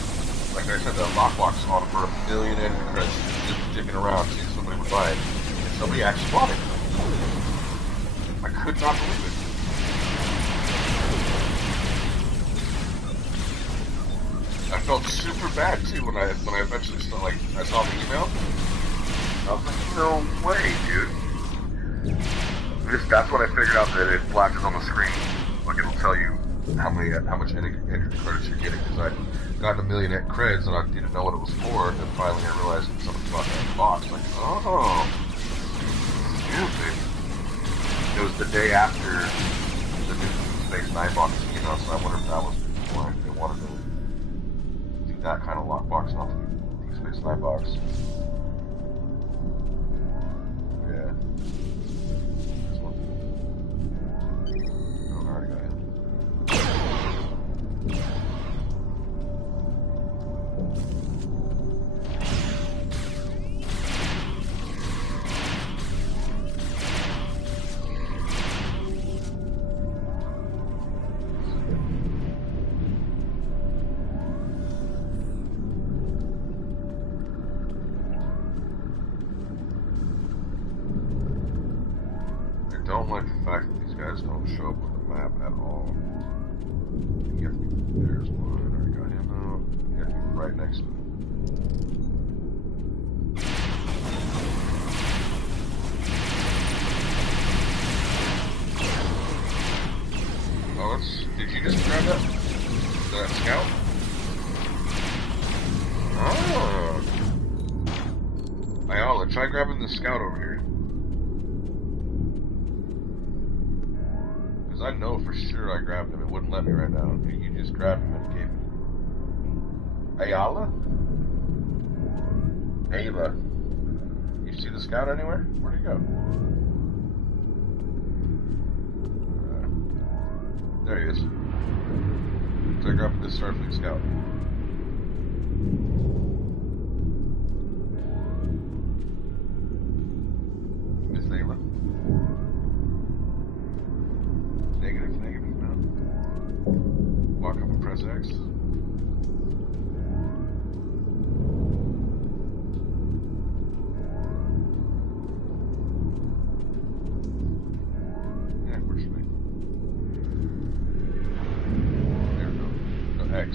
I said, the lockbox on for 1 million energy credits, just digging around, see if somebody would buy it. And somebody actually bought it. I could not believe it. I felt super bad too when I eventually saw I saw the email. I was like, no way, dude. That's when I figured out that it flashes on the screen. Like it'll tell you how much energy credits you're getting, because I'd gotten 1 million creds and I didn't know what it was for, and then finally I realized that somebody bought that box. Like, oh, stupid. It was the day after the new Space Nine box came out, so I wonder if that was why they wanted to do that kind of lockbox, not the Deep Space Nine box. Yeah. Oh, I already got it. I don't like the fact that these guys don't show up on the map at all. You have to be, there's one, I already got him out. You have to be right next to him. Oh, did you just grab that? That scout? Oh! Ayala, try grabbing the scout over here. Because I know for sure I grabbed him. It wouldn't let me right now. You just grabbed him and gave me. Ayala? Ayla. You see the scout anywhere? Where'd he go? There he is. So I grabbed this Starfleet scout. Miss Ayla. Negative, no. Walk up and press X. Yeah, where should we? There we go. No, X.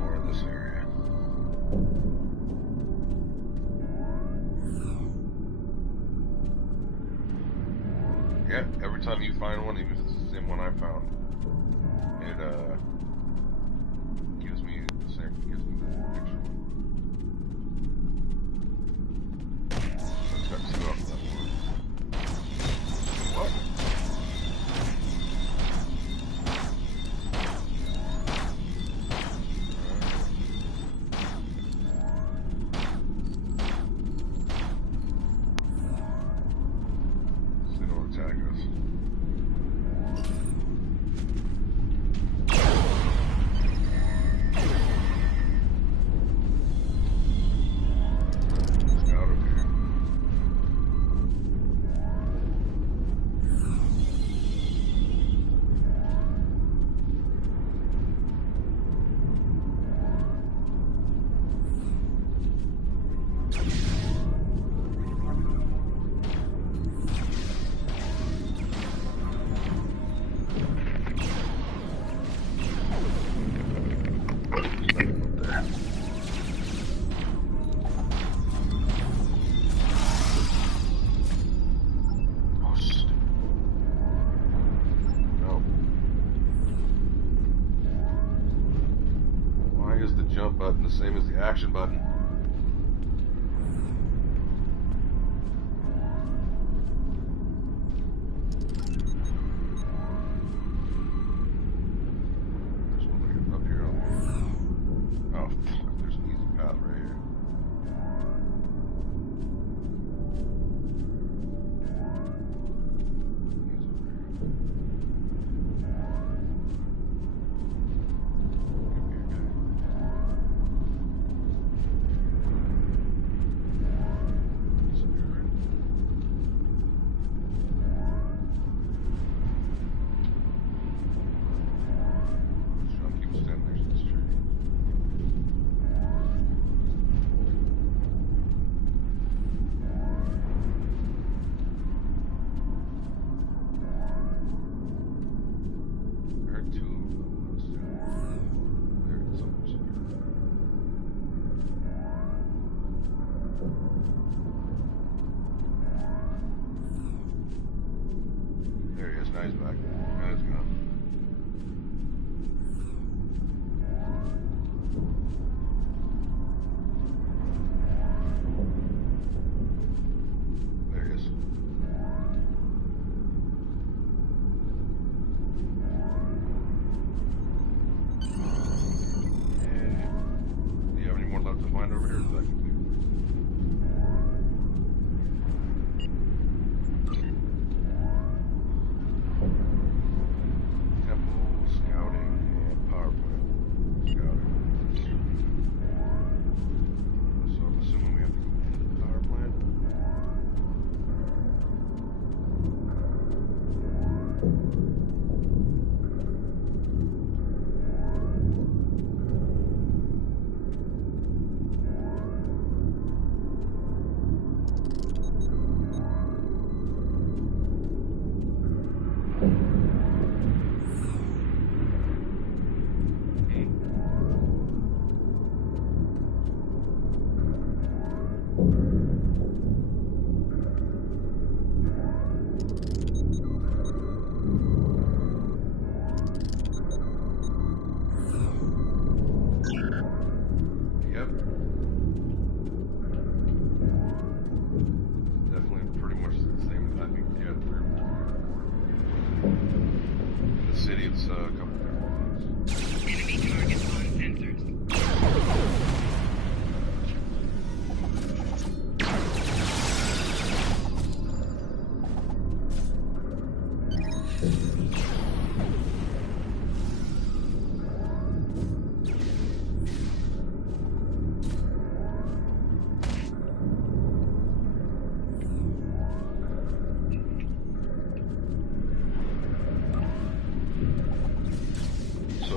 More in this area. Yeah, every time you find one, even if it's the same one I found, it gives me the same, gives me the picture. It's got two of them. What? Jump button the same as the action button. There's one thing up here. Oh, there's an easy path right here. Now he's back. Now he's gone. There he is. And do you have any more left to find over here? Is that complete?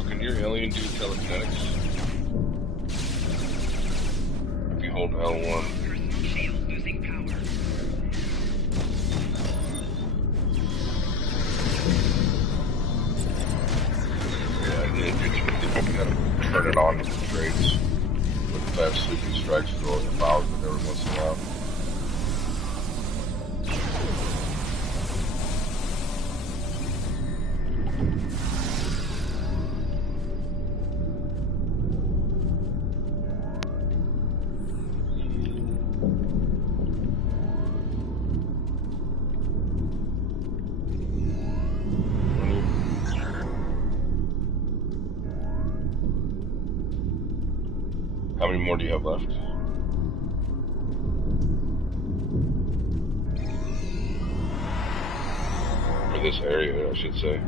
Can your alien do telekinetics? If you hold L1. Personal shield losing power. Yeah, you gotta turn it on with the trades. With fast sleeping strikes to all the fouls every once in a while. How many more do you have left? Or this area, I should say.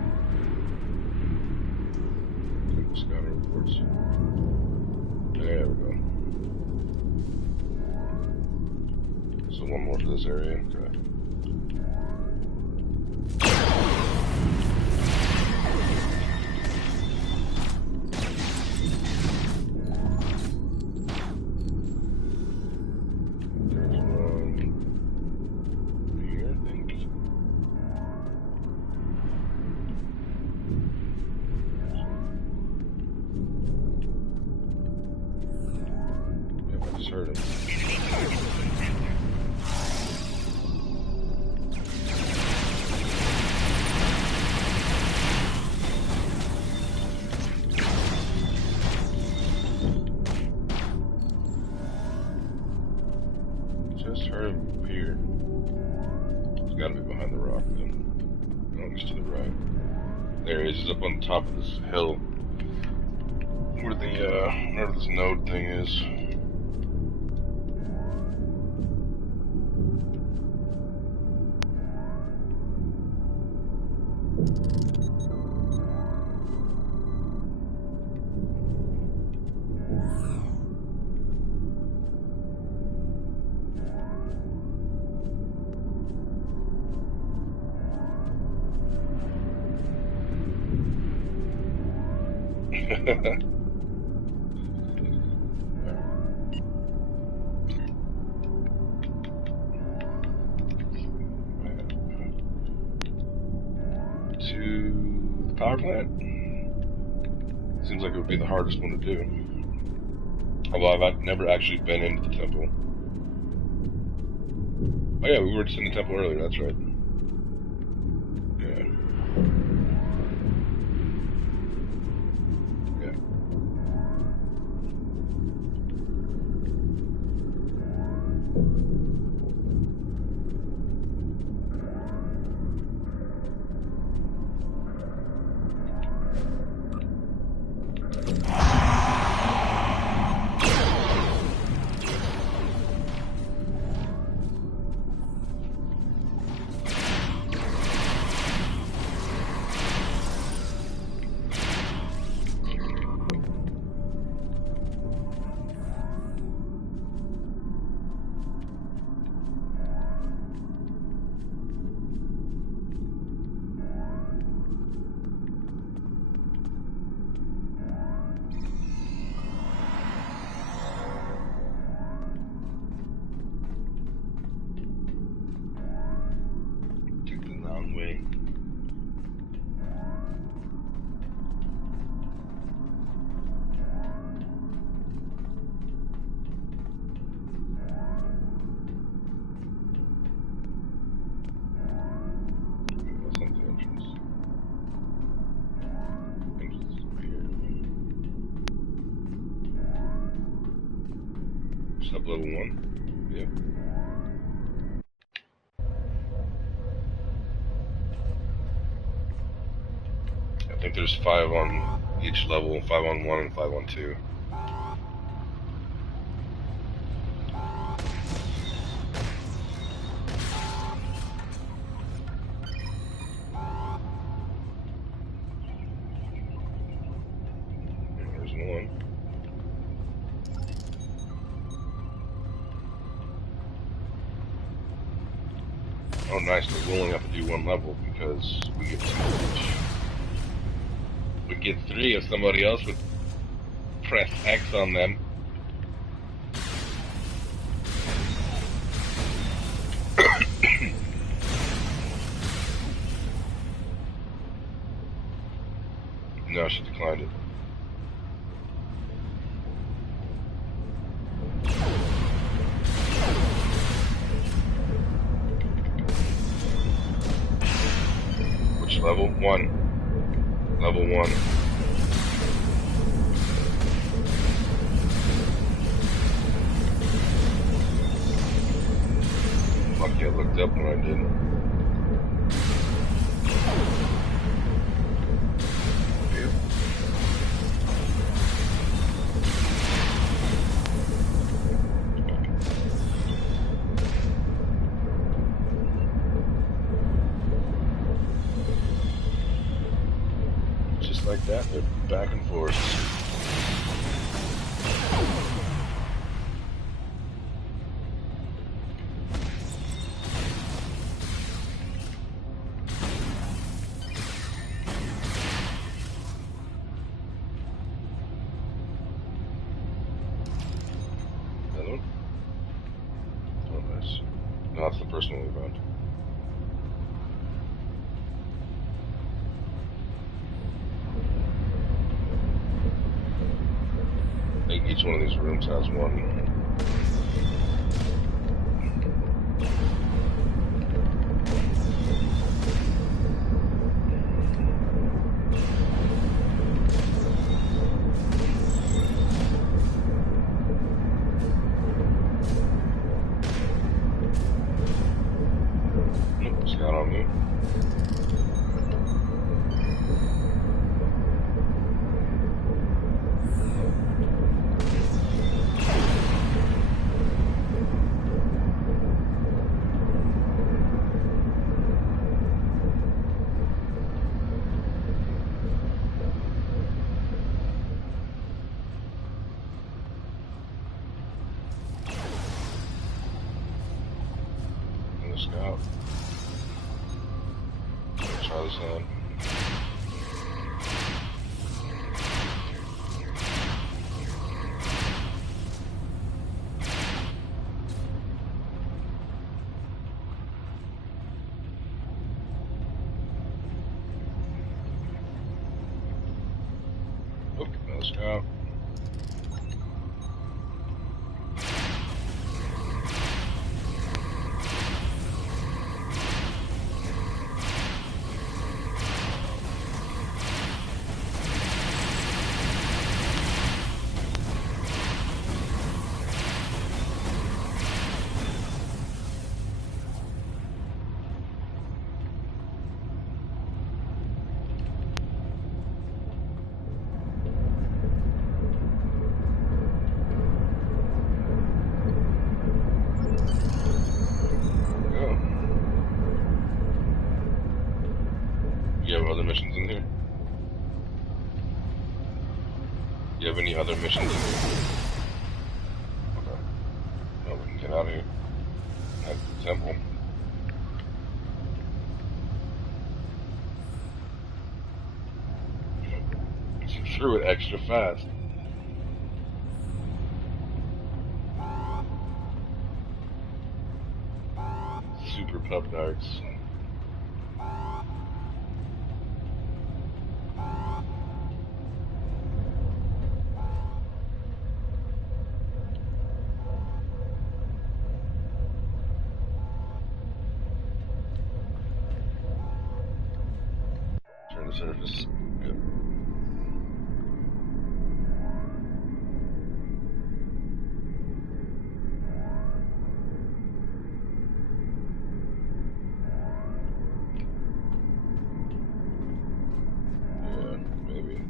Take the scanner reports. There we go. So one more for this area. Okay. Heard him. Just heard him appear. He's got to be behind the rock then. No, he's to the right. There he is. He's up on top of this hill where the wherever this node thing is. To the power plant. Seems like it would be the hardest one to do. Although I've never actually been into the temple. Oh yeah, we were just in the temple earlier, that's right. Yeah. Yeah. Sub level 1. Yep. I think there's 5 on each level, 5 on 1 and 5 on 2. There's 1. Oh nice, we only have to do 1 level because we get 2 each. We get 3 if somebody else would press X on them. No, she declined it. Which level? 1. Level 1. Lucky I looked up when I did. Just like that, they're back and forth. Another one? Oh, nice. No, that's the first one we found. I think each one of these rooms has one. Nope, scout on me. Scout. Try this hand. Oop, another scout. You have other missions in here? You have any other missions in here? Okay. Well, we can get out of here. Head to the temple. She threw it extra fast. Super pub darts. Turn the surface. Good. Yeah, maybe.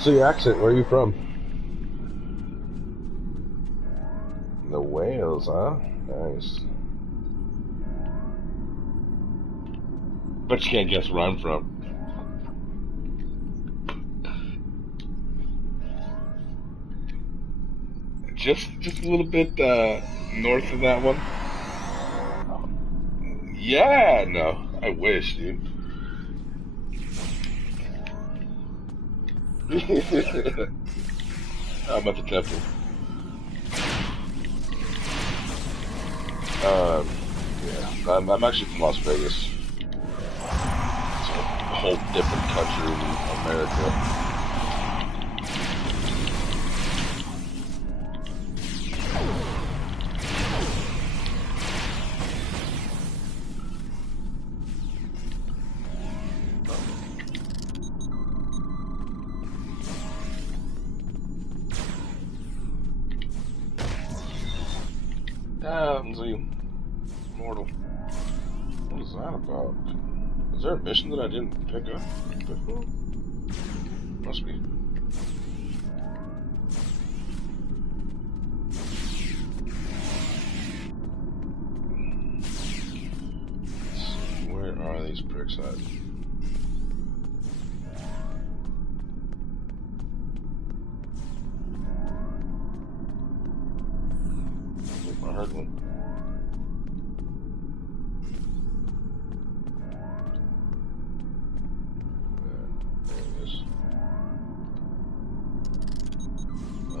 So your accent, where are you from? The Wales, huh? Nice. But you can't guess where I'm from. Just a little bit north of that one. Yeah, no, I wish, dude. I'm at the temple. Yeah, I'm actually from Las Vegas. It's a whole different country in America. Lindsay Mortal. What is that about? Is there a mission that I didn't pick up before? Must be. Where are these pricks at? I heard one. There it is.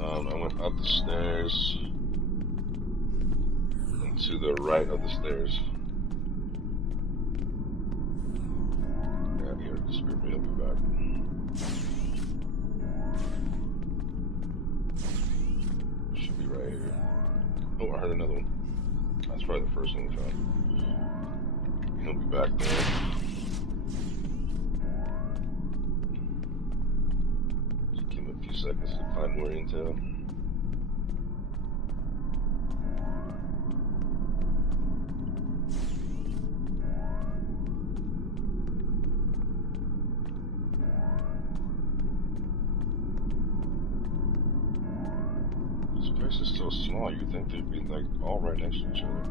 I went up the stairs and to the right of the stairs. Yeah, here, the spirit may help me back. Should be right here. Oh, I heard another one. That's probably the first one we found. He'll be back there. Just give him a few seconds to find more intel. This place is so small, you'd think they'd be like all right next to each other.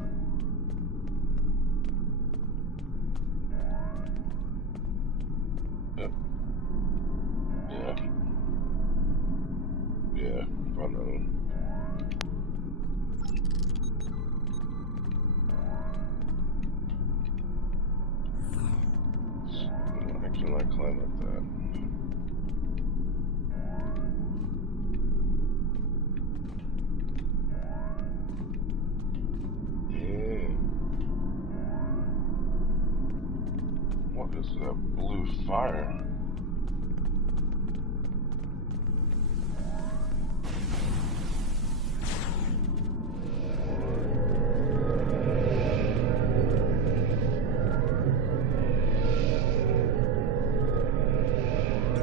Yep. Yeah. Yeah, found that one. I can like climb up that. Yeah. What is that blue fire?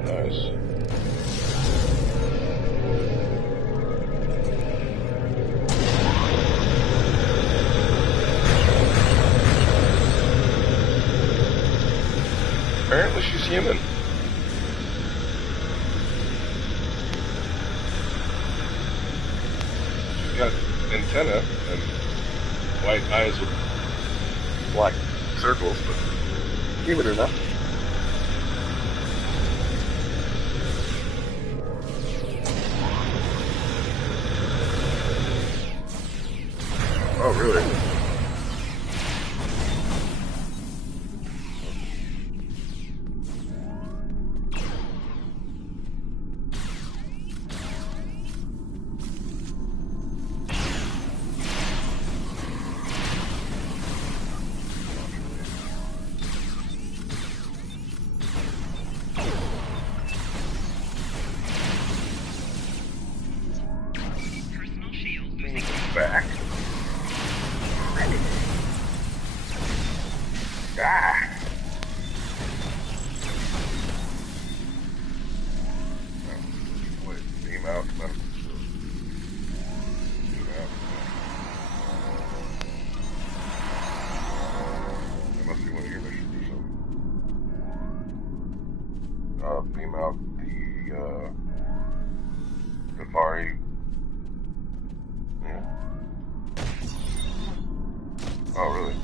Nice. Apparently she's human. She's got antenna and white eyes with black circles, but human enough. Oh, really? Personal shield losing Back. Ah. Wait, beam out. Let him beam out. That must be one of your missions or something. Beam out the Safari. Yeah. Oh, really?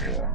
Yeah.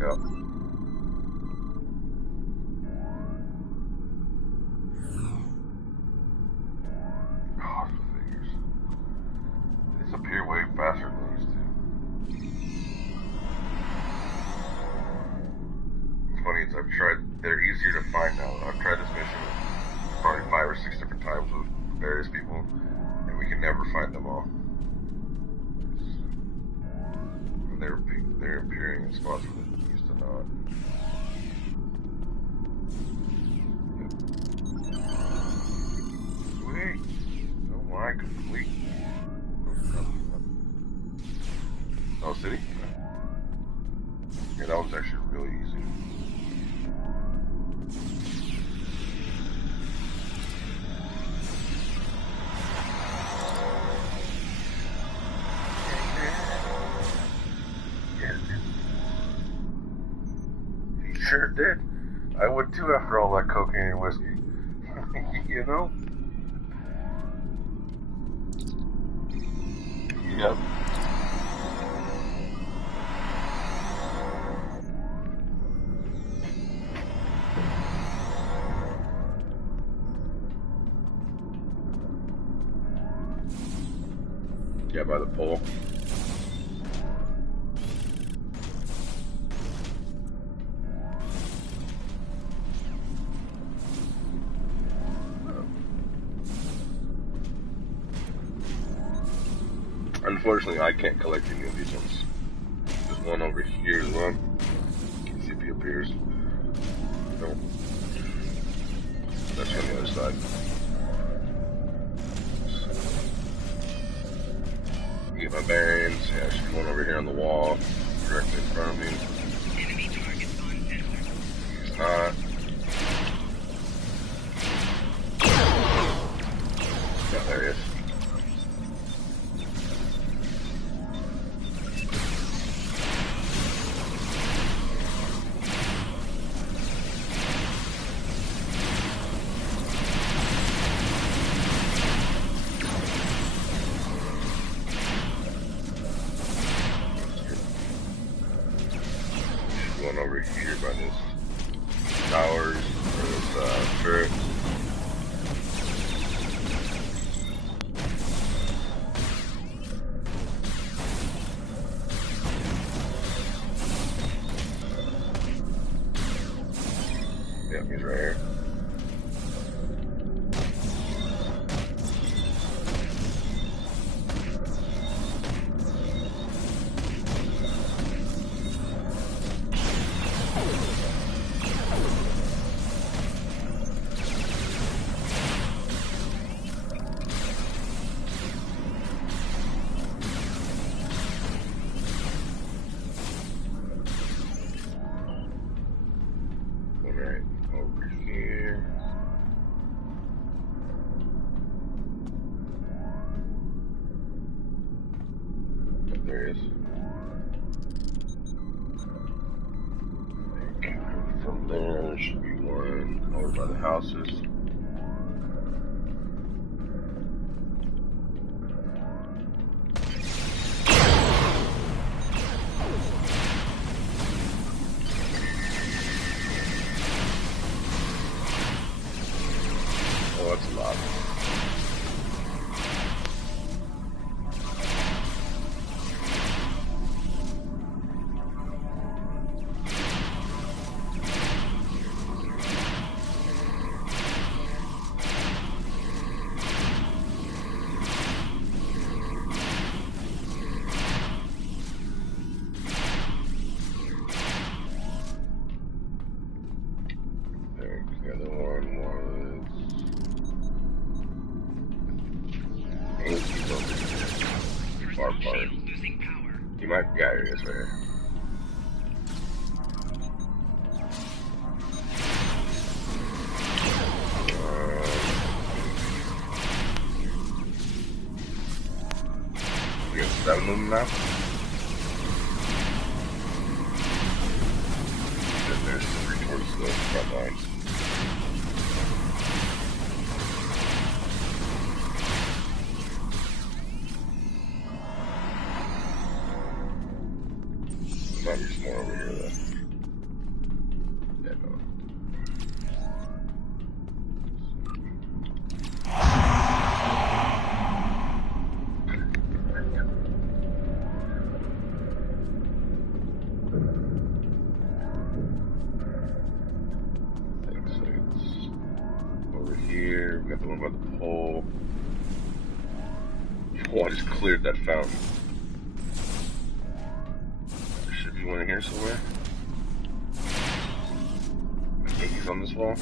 Scout. Oh, figures. They disappear way faster than they used to. It's funny, I've tried, they're easier to find now. I've tried this mission probably 5 or 6 different times with various people, and we can never find them all. And they're appearing in spots where they used to not. Sweet. Oh my, complete. Oh, city? Yeah, that was actually really easy. He sure did. I would too after all that cocaine and whiskey. You know? Yep. Yeah, by the pole. Unfortunately, I can't collect any of these ones. There's one over here as well. See if he appears. Nope. That's on the other side. Get my bearings. Yeah, I should be one over here on the wall, directly in front of me. Enemy targets on sensor. He's not. Yeah, there he is. One over here by this towers or this turret. Yep, he's right here. Right over here. There he is. From there should be one over by the houses. Oh, that's a lot. There, the other one was... He's over here. Far apart. Shield losing power. He might be out here, right here. We got 7 of them now. Then there's 3 towards the front line. Might be some more over here though. talking about the pole. Oh, I just cleared that fountain. There should be one in here somewhere. I think he's on this wall.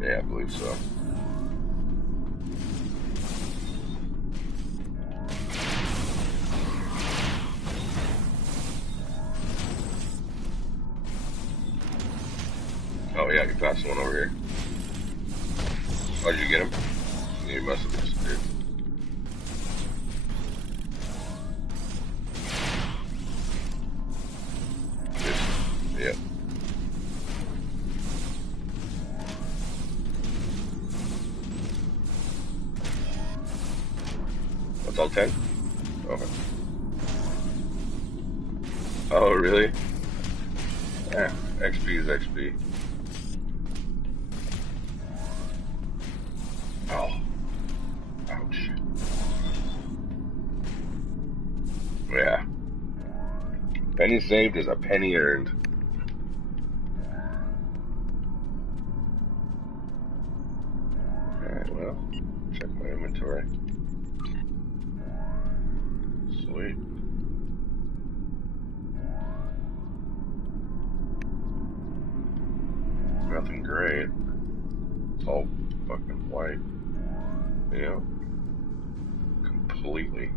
Yeah, I believe so. Oh yeah, you passed one over here. Oh, did you get him? Yeah, he must have disappeared. Yep. That's all 10? Okay. Oh, really? Yeah, XP is XP. Oh. Ouch. Yeah. Penny saved is a penny earned. Alright, well, check my inventory. Sweet. Nothing great. It's all fucking white. You know? Completely.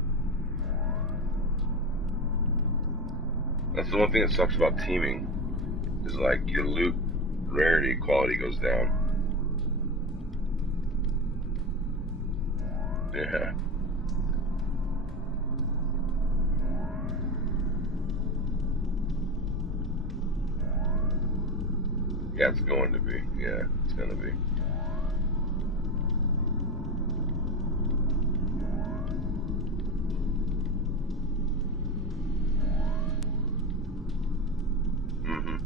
That's the one thing that sucks about teaming. Is like your loot rarity quality goes down. Yeah. Yeah, it's going to be. Yeah, it's gonna be. Mm-hmm.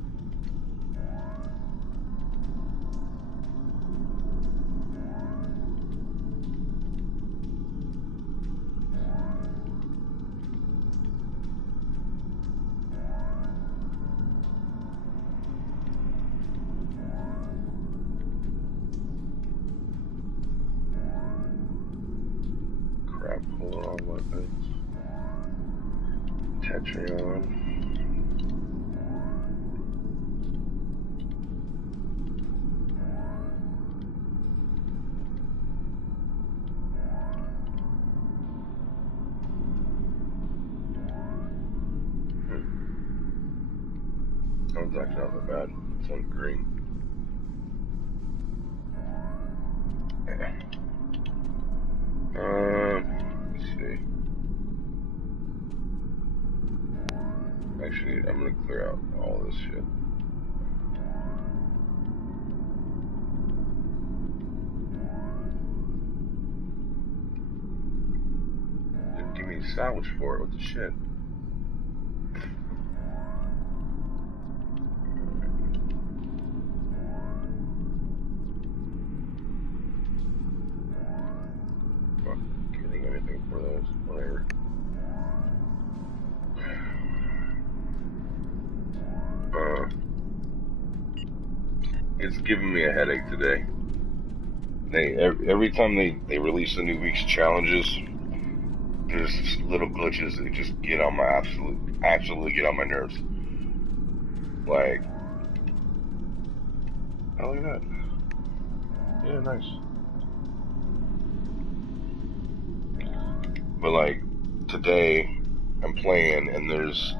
Crap, hold on, weapons. Tetrion. That one's actually not that bad. This one's green. Yeah. Let's see. Actually, I'm gonna clear out all this shit. Didn't give me a sandwich for it. What the shit? Fuck, getting anything for those? Whatever. It's giving me a headache today. Every time they release a new week's challenges, there's just little glitches that just get on my absolutely get on my nerves. Like, oh, look at that. Yeah, nice. But like today, I'm playing and there's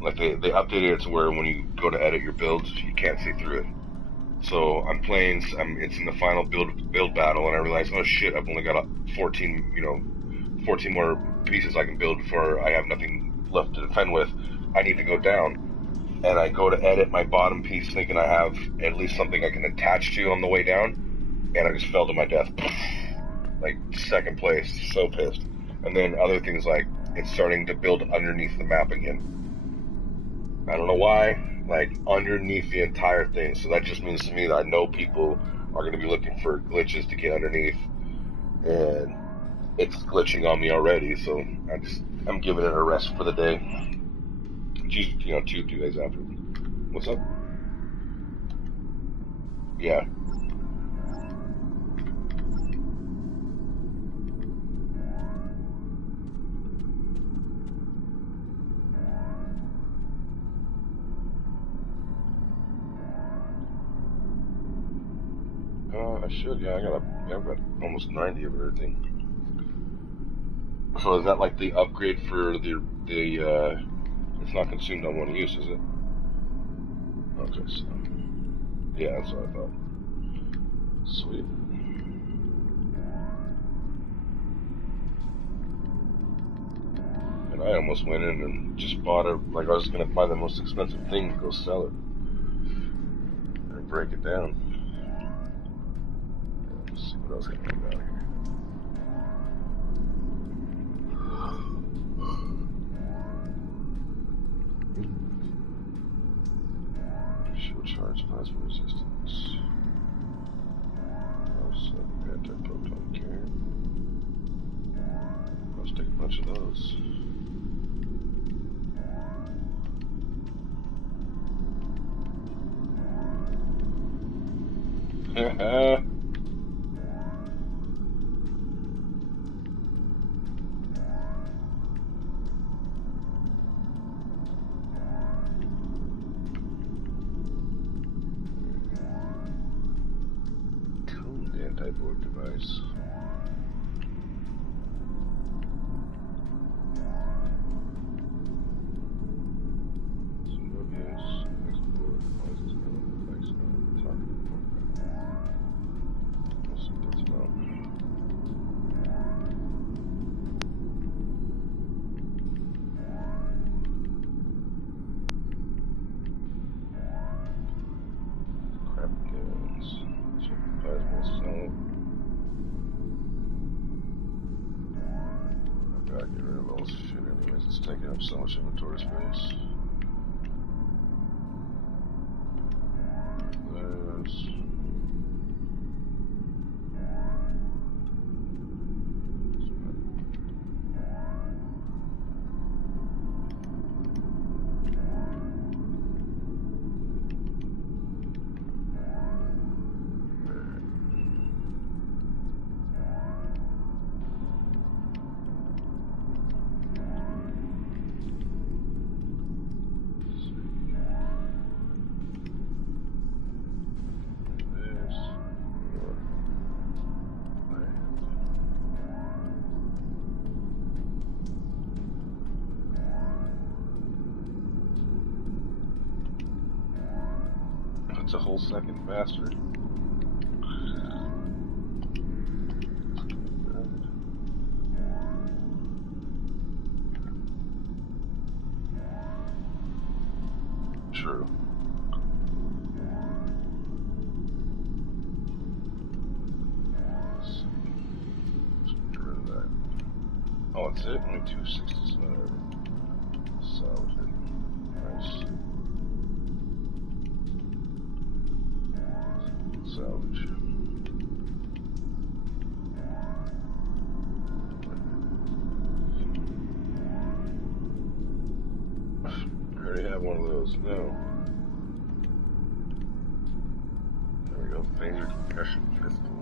like they updated it to where when you go to edit your builds, you can't see through it. So I'm playing. It's in the final build battle, and I realize, oh shit, I've only got 14 more pieces I can build before I have nothing left to defend with. I need to go down, and I go to edit my bottom piece, thinking I have at least something I can attach to on the way down, and I just fell to my death, like second place. So pissed. And then other things like it's starting to build underneath the map again. I don't know why. like underneath the entire thing. So that just means to me that I know people are going to be looking for glitches to get underneath, and it's glitching on me already. So I'm giving it a rest for the day. It's usually, 2 days after. What's up? Yeah. I should. Yeah, I've got almost 90 of everything. So is that like the upgrade for the it's not consumed on one use, is it? Okay, so yeah, that's what I thought. Sweet. And I almost went in and just bought it, like I was gonna buy the most expensive thing to go sell it and break it down. Let's see what else I can get out of here. Shield charge, plasma resistance. Anti-proton carrier. Let's take a bunch of those. Tuned anti-void device. Taking up so much inventory space. There's a whole second faster. True. Let's get rid of that. Oh, that's it? Only 260s, whatever. Salvage it. Nice. Salvage. I already have one of those. No. There we go. Phaser compression pistol.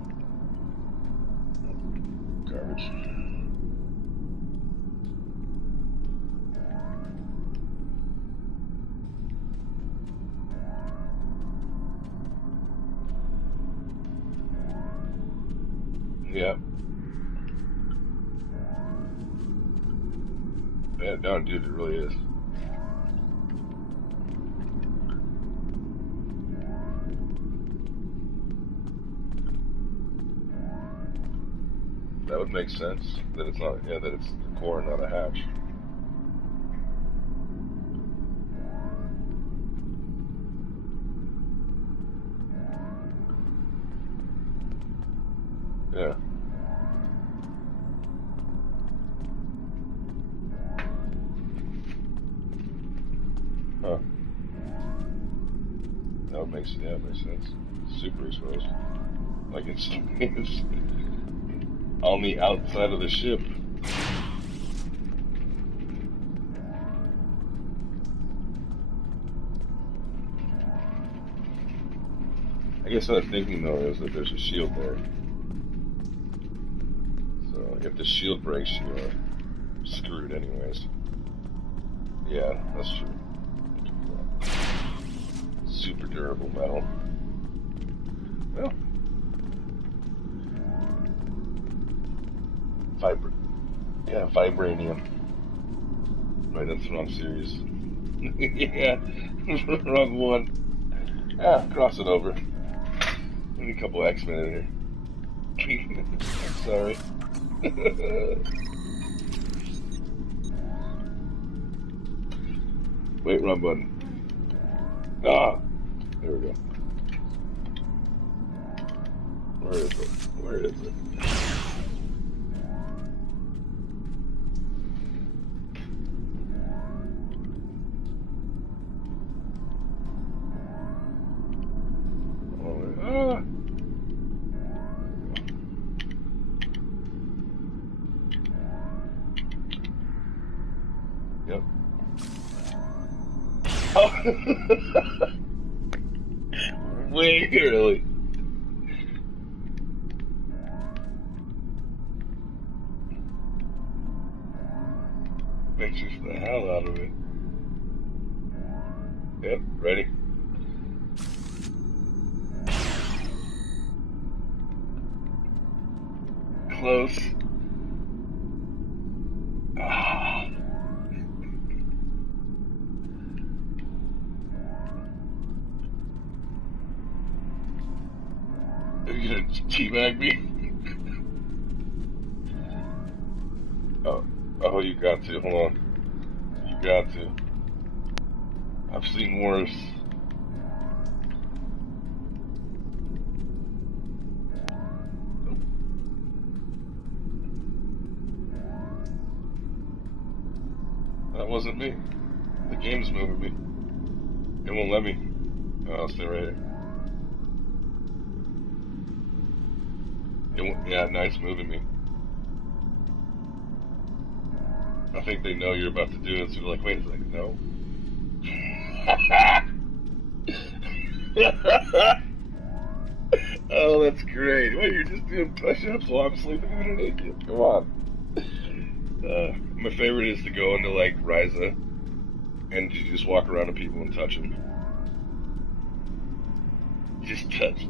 Garbage. Yep. Yeah, no, dude, it really is. That would make sense. That it's not, that it's the core, not a hatch. Yeah. Huh. makes sense. Super exposed. Like it's on the outside of the ship. I guess what I'm thinking though is that there's a shield there. So if the shield breaks, you're screwed anyways. Yeah, that's true. Super durable metal. Well, vibranium. Right, that's the wrong series. Yeah, wrong one. Ah, cross it over. We need a couple X-Men in here. I'm sorry. Wait, wrong button. Ah, there we go. Where is it? Where is it? Ah. Yep. Oh. Way early. Pictures the hell out of it. Yep, ready. Close. Ah. Are you gonna teabag me? Oh, you got to. Hold on. You got to. I've seen worse. That wasn't me. The game's moving me. It won't let me. Oh, I'll stay right here. It won't, yeah, nice moving me. I think they know you're about to do it, so they're like, wait a second, no. Oh, that's great. Wait, you're just doing push-ups while I'm sleeping underneath you? Come on. My favorite is to go into, like, Ryza, and you just walk around to people and touch them. Just touch.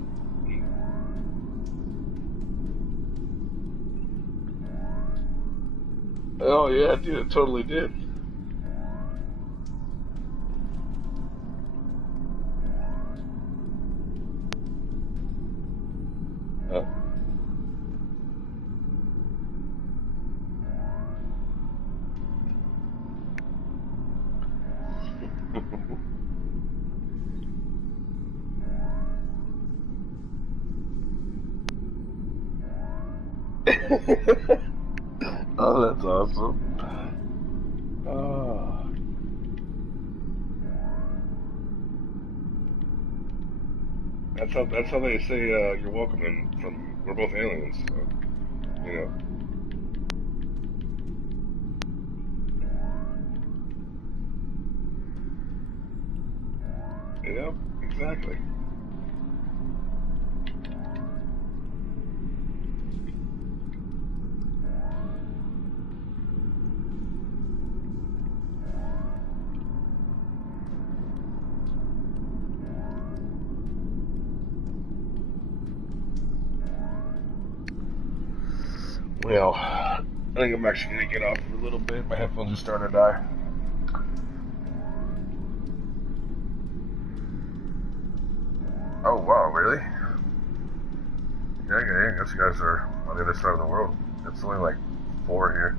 Oh, yeah, dude, it totally did. Oh, that's awesome. Oh. That's how they say you're welcome, and we're both aliens, so you know. Yep, exactly. Well, I think I'm actually going to get off for a little bit. My headphones are starting to die. Oh, wow, really? Yeah, I guess you guys are on the other side of the world. It's only like 4 here.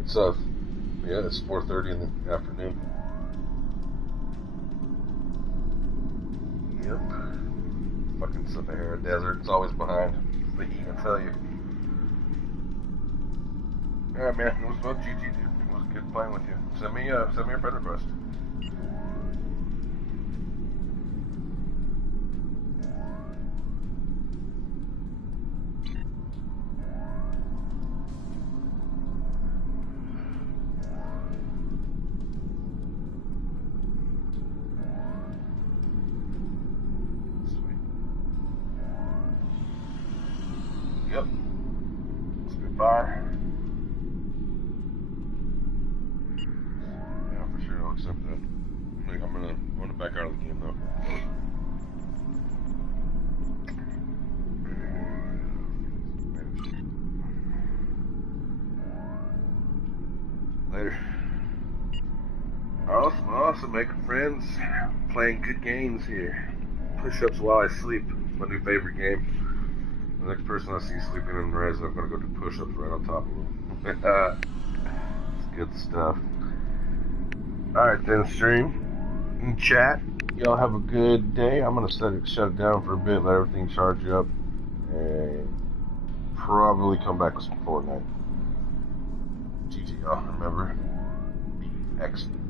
It's, yeah, it's 4:30 in the afternoon. Yep. Fucking Sahara Desert, it's always behind. The heat, I tell you. Yeah, man, it was fun, GG, dude. It was good. Good playing with you. Send me a friend request. Yep. Spitfire. Yeah, for sure I'll accept that. I'm gonna back out of the game though. Later. Awesome, making friends, playing good games here. Push-ups while I sleep, my new favorite game. The next person I see sleeping in res, I'm gonna go do push-ups right on top of them. It's good stuff. Alright then, stream and chat. Y'all have a good day. I'm gonna shut it down for a bit, let everything charge up, and probably come back with some Fortnite. GG, y'all. Remember, be excellent.